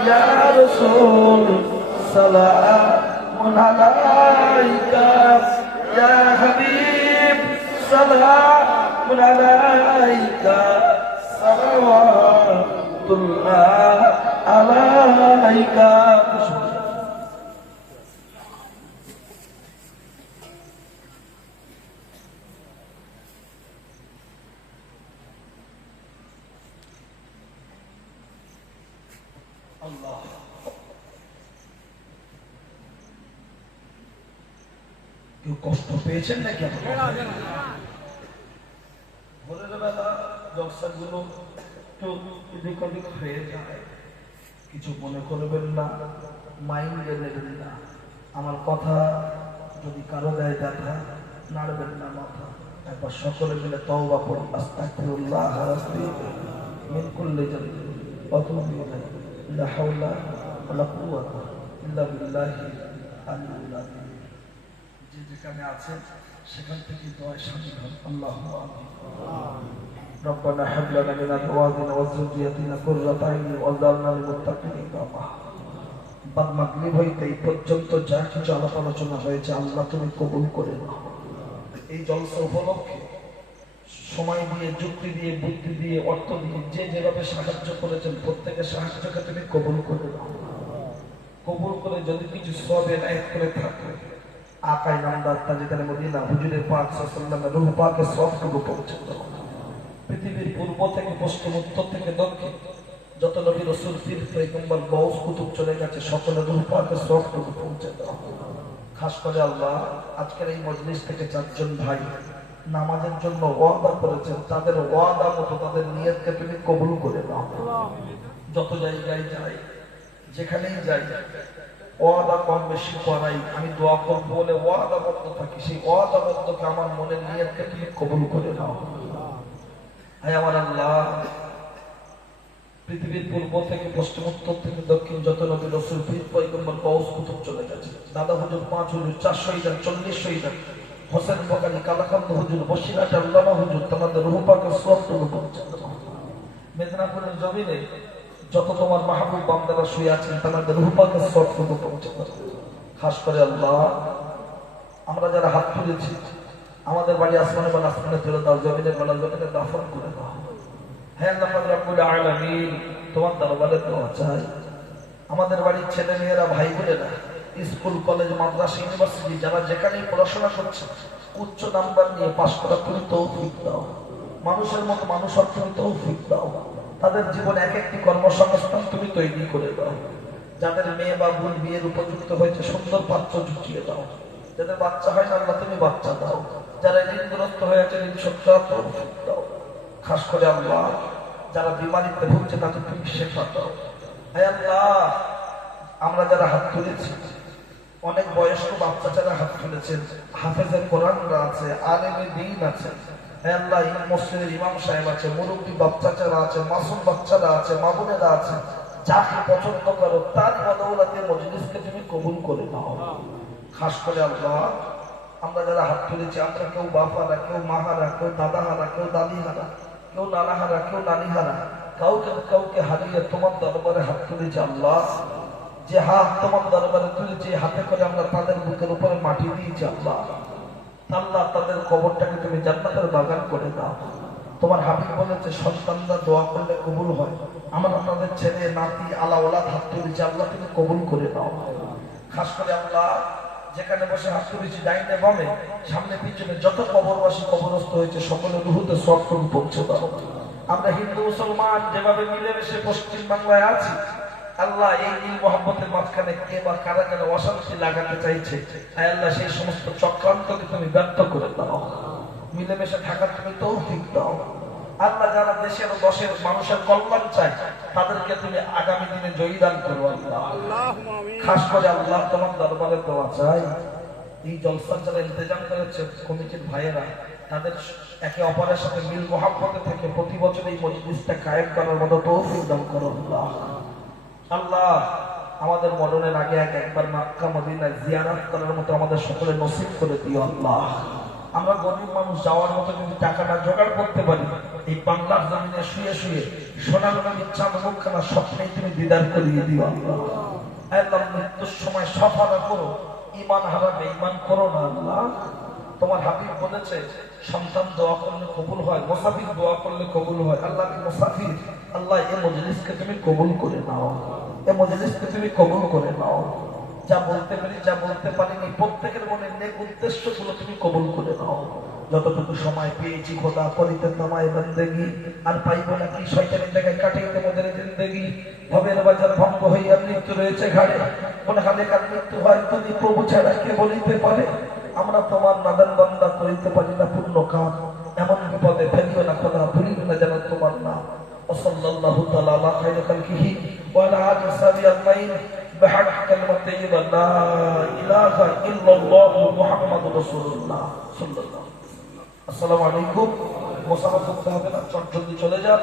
ইয়া রাসূল সালামুন আলাইকা, ইয়া হাবিব সালামুন আলাইকা, সালাওয়াতুল্লাহ আলাইকা। আল্লাহ কেউ কষ্ট পেয়েছেন নাকি? ভোরের বেলা জলসাগুলো একটু এদিক ওদিক হয়ে যায়, কিছু মনে করবেন না, মাইন্ডে নেবেন না। আমার কথা যদি কারো দেয় ব্যথা, নাড়বেন না মাথা। একবার সকলে মিলে তওবা পড়ি, আস্তাগফিরুল্লাহ রাব্বি মিন কুল্লি যামবিন ওয়া আতুবু ইলাইহি, লা হাওলা ওয়া লা কুওয়াতা ইল্লা বিল্লাহি আল-আলিয়্যিল আযীম। যে যেখানে আছেন সেখান থেকে দোয়ায় শামিল হন। আল্লাহুম্মা আমিন। ربنا هب لنا من ازواجنا وذرياتنا قرة اعين واجعلنا للمتقين اماما। বাদ মাগরিব হইতে এই পর্যন্ত যা কিছু আলাপ আলোচনা হয়েছে আল্লাহ তুমি কবুল করে নাও। এই জলসা উপলক্ষে সময় দিয়ে, যুক্তি দিয়ে, বুদ্ধি দিয়ে, অর্থ দিয়ে যে যেভাবে সাহায্য করেছেন প্রত্যেকের সাহায্যকে তুমি কবুল করে নাও। কবুল করে যদি কিছু সওয়াব এনায়েত করে থাকো আকাই নামদার তাজদারে মদিনা হুজুরে পাক সাল্লাল্লাহু আলাইহি ওয়াসাল্লামের রূহ পাকে সওয়াবটুকু পৌঁছে দাও। পৃথিবীর পূর্ব থেকে পশ্চিম, উত্তর থেকে দক্ষিণ যত নবী রাসূল পীর পয়গম্বর গাউস কুতুব চলে গেছে সকলের রূহ পাকে সওয়াবটুকু পৌঁছে দাও। খাস করে আল্লাহ আজকের এই মজলিস থেকে 4 জন ভাই নামাজের জন্য ওয়াদা করেছেন, তাদের ওয়াদা মতো তাদের নিয়তকে তুমি কবুল করে নাও। যত জায়গায় যাই, যেখানেই যাই ওয়াদা কম বেশি করাই, আমি দোয়া করবো বলে ওয়াদাবদ্ধ থাকি, সেই ওয়াদাবদ্ধকে আমার মনের নিয়তকে তুমি কবুল করে নাও। হায় আমার আল্লাহ, পৃথিবীর পূর্ব থেকে পশ্চিম, উত্তর থেকে দক্ষিণ যত নবী রাসূল পীর পয়গম্বর গাউস কুতুব চলে গেছে, দাদা হুজুর 5 হুজুর 4 শহীদ 40 শহীদ হোসেন বকারি কালাকান্দ হুজুর বসিরহাট আল্লামা হুজুর তোমাদের রূহ পাকের সওয়াবটুকু পৌঁছে দাও। মেদিনীপুরের জমিনে যত তোমার মাহবুব বান্দারা শুয়ে আছেন তাদের রূহ পাকের সওয়াবটুকু পৌঁছে দাও। খাস করে আল্লাহ আমরা যারা হাত তুলেছি আমাদের বাড়ি আসমানে বা আসমানে তুলে দাও, জমিনের বেলা জমিনে দাফন করে দাও। হ্যাঁ আল্লাহ রাব্বুল আলামিন, তোমার দরবারে দোয়া চাই আমাদের বাড়ির ছেলে মেয়েরা, ভাই বোনেরা, স্কুল কলেজ মাদ্রাসা ইউনিভার্সিটি যারা যেখানেই পড়াশোনা করছে উচ্চ নাম্বার নিয়ে পাশ করা তুমি তৌফিক দাও। মানুষের মতো মানুষ হওয়ার তুমি তৌফিক দাও। তাদের জীবনে এক একটি কর্মসংস্থান তুমি তৈরি করে দাও। যাদের মেয়ে বা বোন বিয়ের উপযুক্ত হয়েছে সুন্দর পাত্র জুটিয়ে দাও। যাদের বাচ্চা হয় না আল্লাহ তুমি বাচ্চা দাও। যারা ঋণগ্রস্ত হয়েছে ঋণ শোধ করার তৌফিক দাও। খাস করে আল্লাহ যারা বিমারিতে ভুগছে তাদের তুমি শেফা দাও। হে আল্লাহ, আমরা যারা হাত তুলেছি অনেক বয়স্ক বাচ্চা যারা হাত তুলেছেন, হাফেজে কোরআনরা আছে, আলেমে দ্বীন আছে, হে আল্লাহ মসজিদের ইমাম সাহেব আছে, মুরব্বী বাচ্চারা আছে, মাসুম বাচ্চারা আছে, মা বোনেরা আছে, যাকে পছন্দ করো তার বদৌলতে মজলিসকে তুমি কবুল করে নাও। খাস করে আল্লাহ আমরা যারা হাত তুলেছি আমরা কেউ বাপারা, কেউ মাহারা, কেউ দাদাহারা, কেউ দাদিহারা, কেউ নানাহারা, কেউ নানিহারা, কাউকে হারিয়ে তোমার দরবারে হাত তুলেছি আল্লাহ। যে হাত তোমার দরবারে তুলেছি হাতে করে আমরা তাদের বুকের উপরে মাটি দিয়েছি আল্লাহ। আল্লাহ তাদের কবরটাকে তুমি জান্নাতের বাগান করে দাও। তোমার হাবিব বলেছে সন্তানরা দোয়া করলে কবুল হয়। আমরা আপনাদের ছেলে নাতি আলা ওলাদ হাত তুলেছি আল্লাহ তুমি কবুল করে দাও। খাস করে আল্লাহ যেখানে বসে হাত তুলেছি ডাইনে বামে সামনে পিছনে যত কবরবাসী কবরস্থ হয়েছে সকলের রুহুতে সওয়াবটুকু পৌঁছে দাও। আমরা হিন্দু মুসলমান যেভাবে মিলেমিশে পশ্চিম বাংলায় আছি আল্লাহ এই নীল মোহাম্মতের মাঝখানে কে বা কারা যেন অশান্তি লাগাতে চাইছে, আল্লাহ সেই সমস্ত চক্রান্তকে তুমি ব্যর্থ করে দাও। মিলেমিশে থাকার তুমি তৌফিক দাও। আল্লাহ যারা দেশের ও দশের মানুষের কল্যাণ চায় তাদেরকে তুমি আগামী দিনে জয়ী দান করো আল্লাহ। খাস করে আল্লাহ তোমার দরবারে দোয়া চাই এই জলসার যারা ইন্তজাম করেছে কমিটির ভাইয়েরা তাদের একে অপরের সাথে মিল মোহাম্মতে থেকে প্রতি বছর এই মজলিসটা কায়েম করার মতো তৌফিক দান করো আল্লাহ। আল্লাহ আমাদের মরণের আগে একবার মক্কা মদিনা জিয়ারত করার মতো আমাদের সকলে নসিব করে দিও আল্লাহ। আমরা গরিব মানুষ যাওয়ার মতো যদি টাকাটা জোগাড় করতে পারি এই বাংলার জমিনে শুয়ে শুয়ে সোনার নবীর চাঁদ মুখখানা স্বপ্নে তুমি দিদার করিয়ে দিও আল্লাহ। আল্লাহ মৃত্যুর সময় সফারা করো, ঈমান হারাবে ঈমান করো না আল্লাহ। তোমার হাবিব বলেছে সন্তান দোয়া করলে কবুল হয়, মুসাফির দোয়া করলে কবুল হয়। আল্লাহ মুসাফির আল্লাহ এই মজলিসকে তুমি কবুল করে নাও, এই মজলিসকে তুমি কবুল করে নাও। যা বলতে পারি যা বলতে পারিনি প্রত্যেকের মনে নেক উদ্দেশ্যগুলো তুমি কবুল করে নাও। যতটুকু সময় পেয়েছি খোদা করিতে তোমায় বন্দেগী আর পাইব না কি শয়তানি জায়গায় কাটাইতে মোদের জিন্দেগি। ভবের বাজার ভঙ্গ হইয়া মৃত্যু রয়েছে ঘাড়ে, কোন হালে কার মৃত্যু হয় তুমি প্রভু ছাড়া কে বলিতে পারে। আমরা তোমার নাদান বান্দা করিতে পারি না পূর্ণ কাজ, এমন বিপদে ফেলিও না খোদা ভুলিব না যেন তোমার নাম। ওয়াসাল্লাল্লাহু তাআলা আলা খায়রি খালকিহি ওয়া আলা আলিহি ওয়া সাহবিহি আজমাইন বিহাক্কি কালিমাত তাইয়্যিবা লা ইলাহা ইল্লাল্লাহু মুহাম্মাদুর রাসূলুল্লাহ সাল্লাল্লাহু আলাইহি ওয়াসাল্লাম। আসসালামু আলাইকুম। মুসাফা করতে হবে না, চট জলদি চলে যান।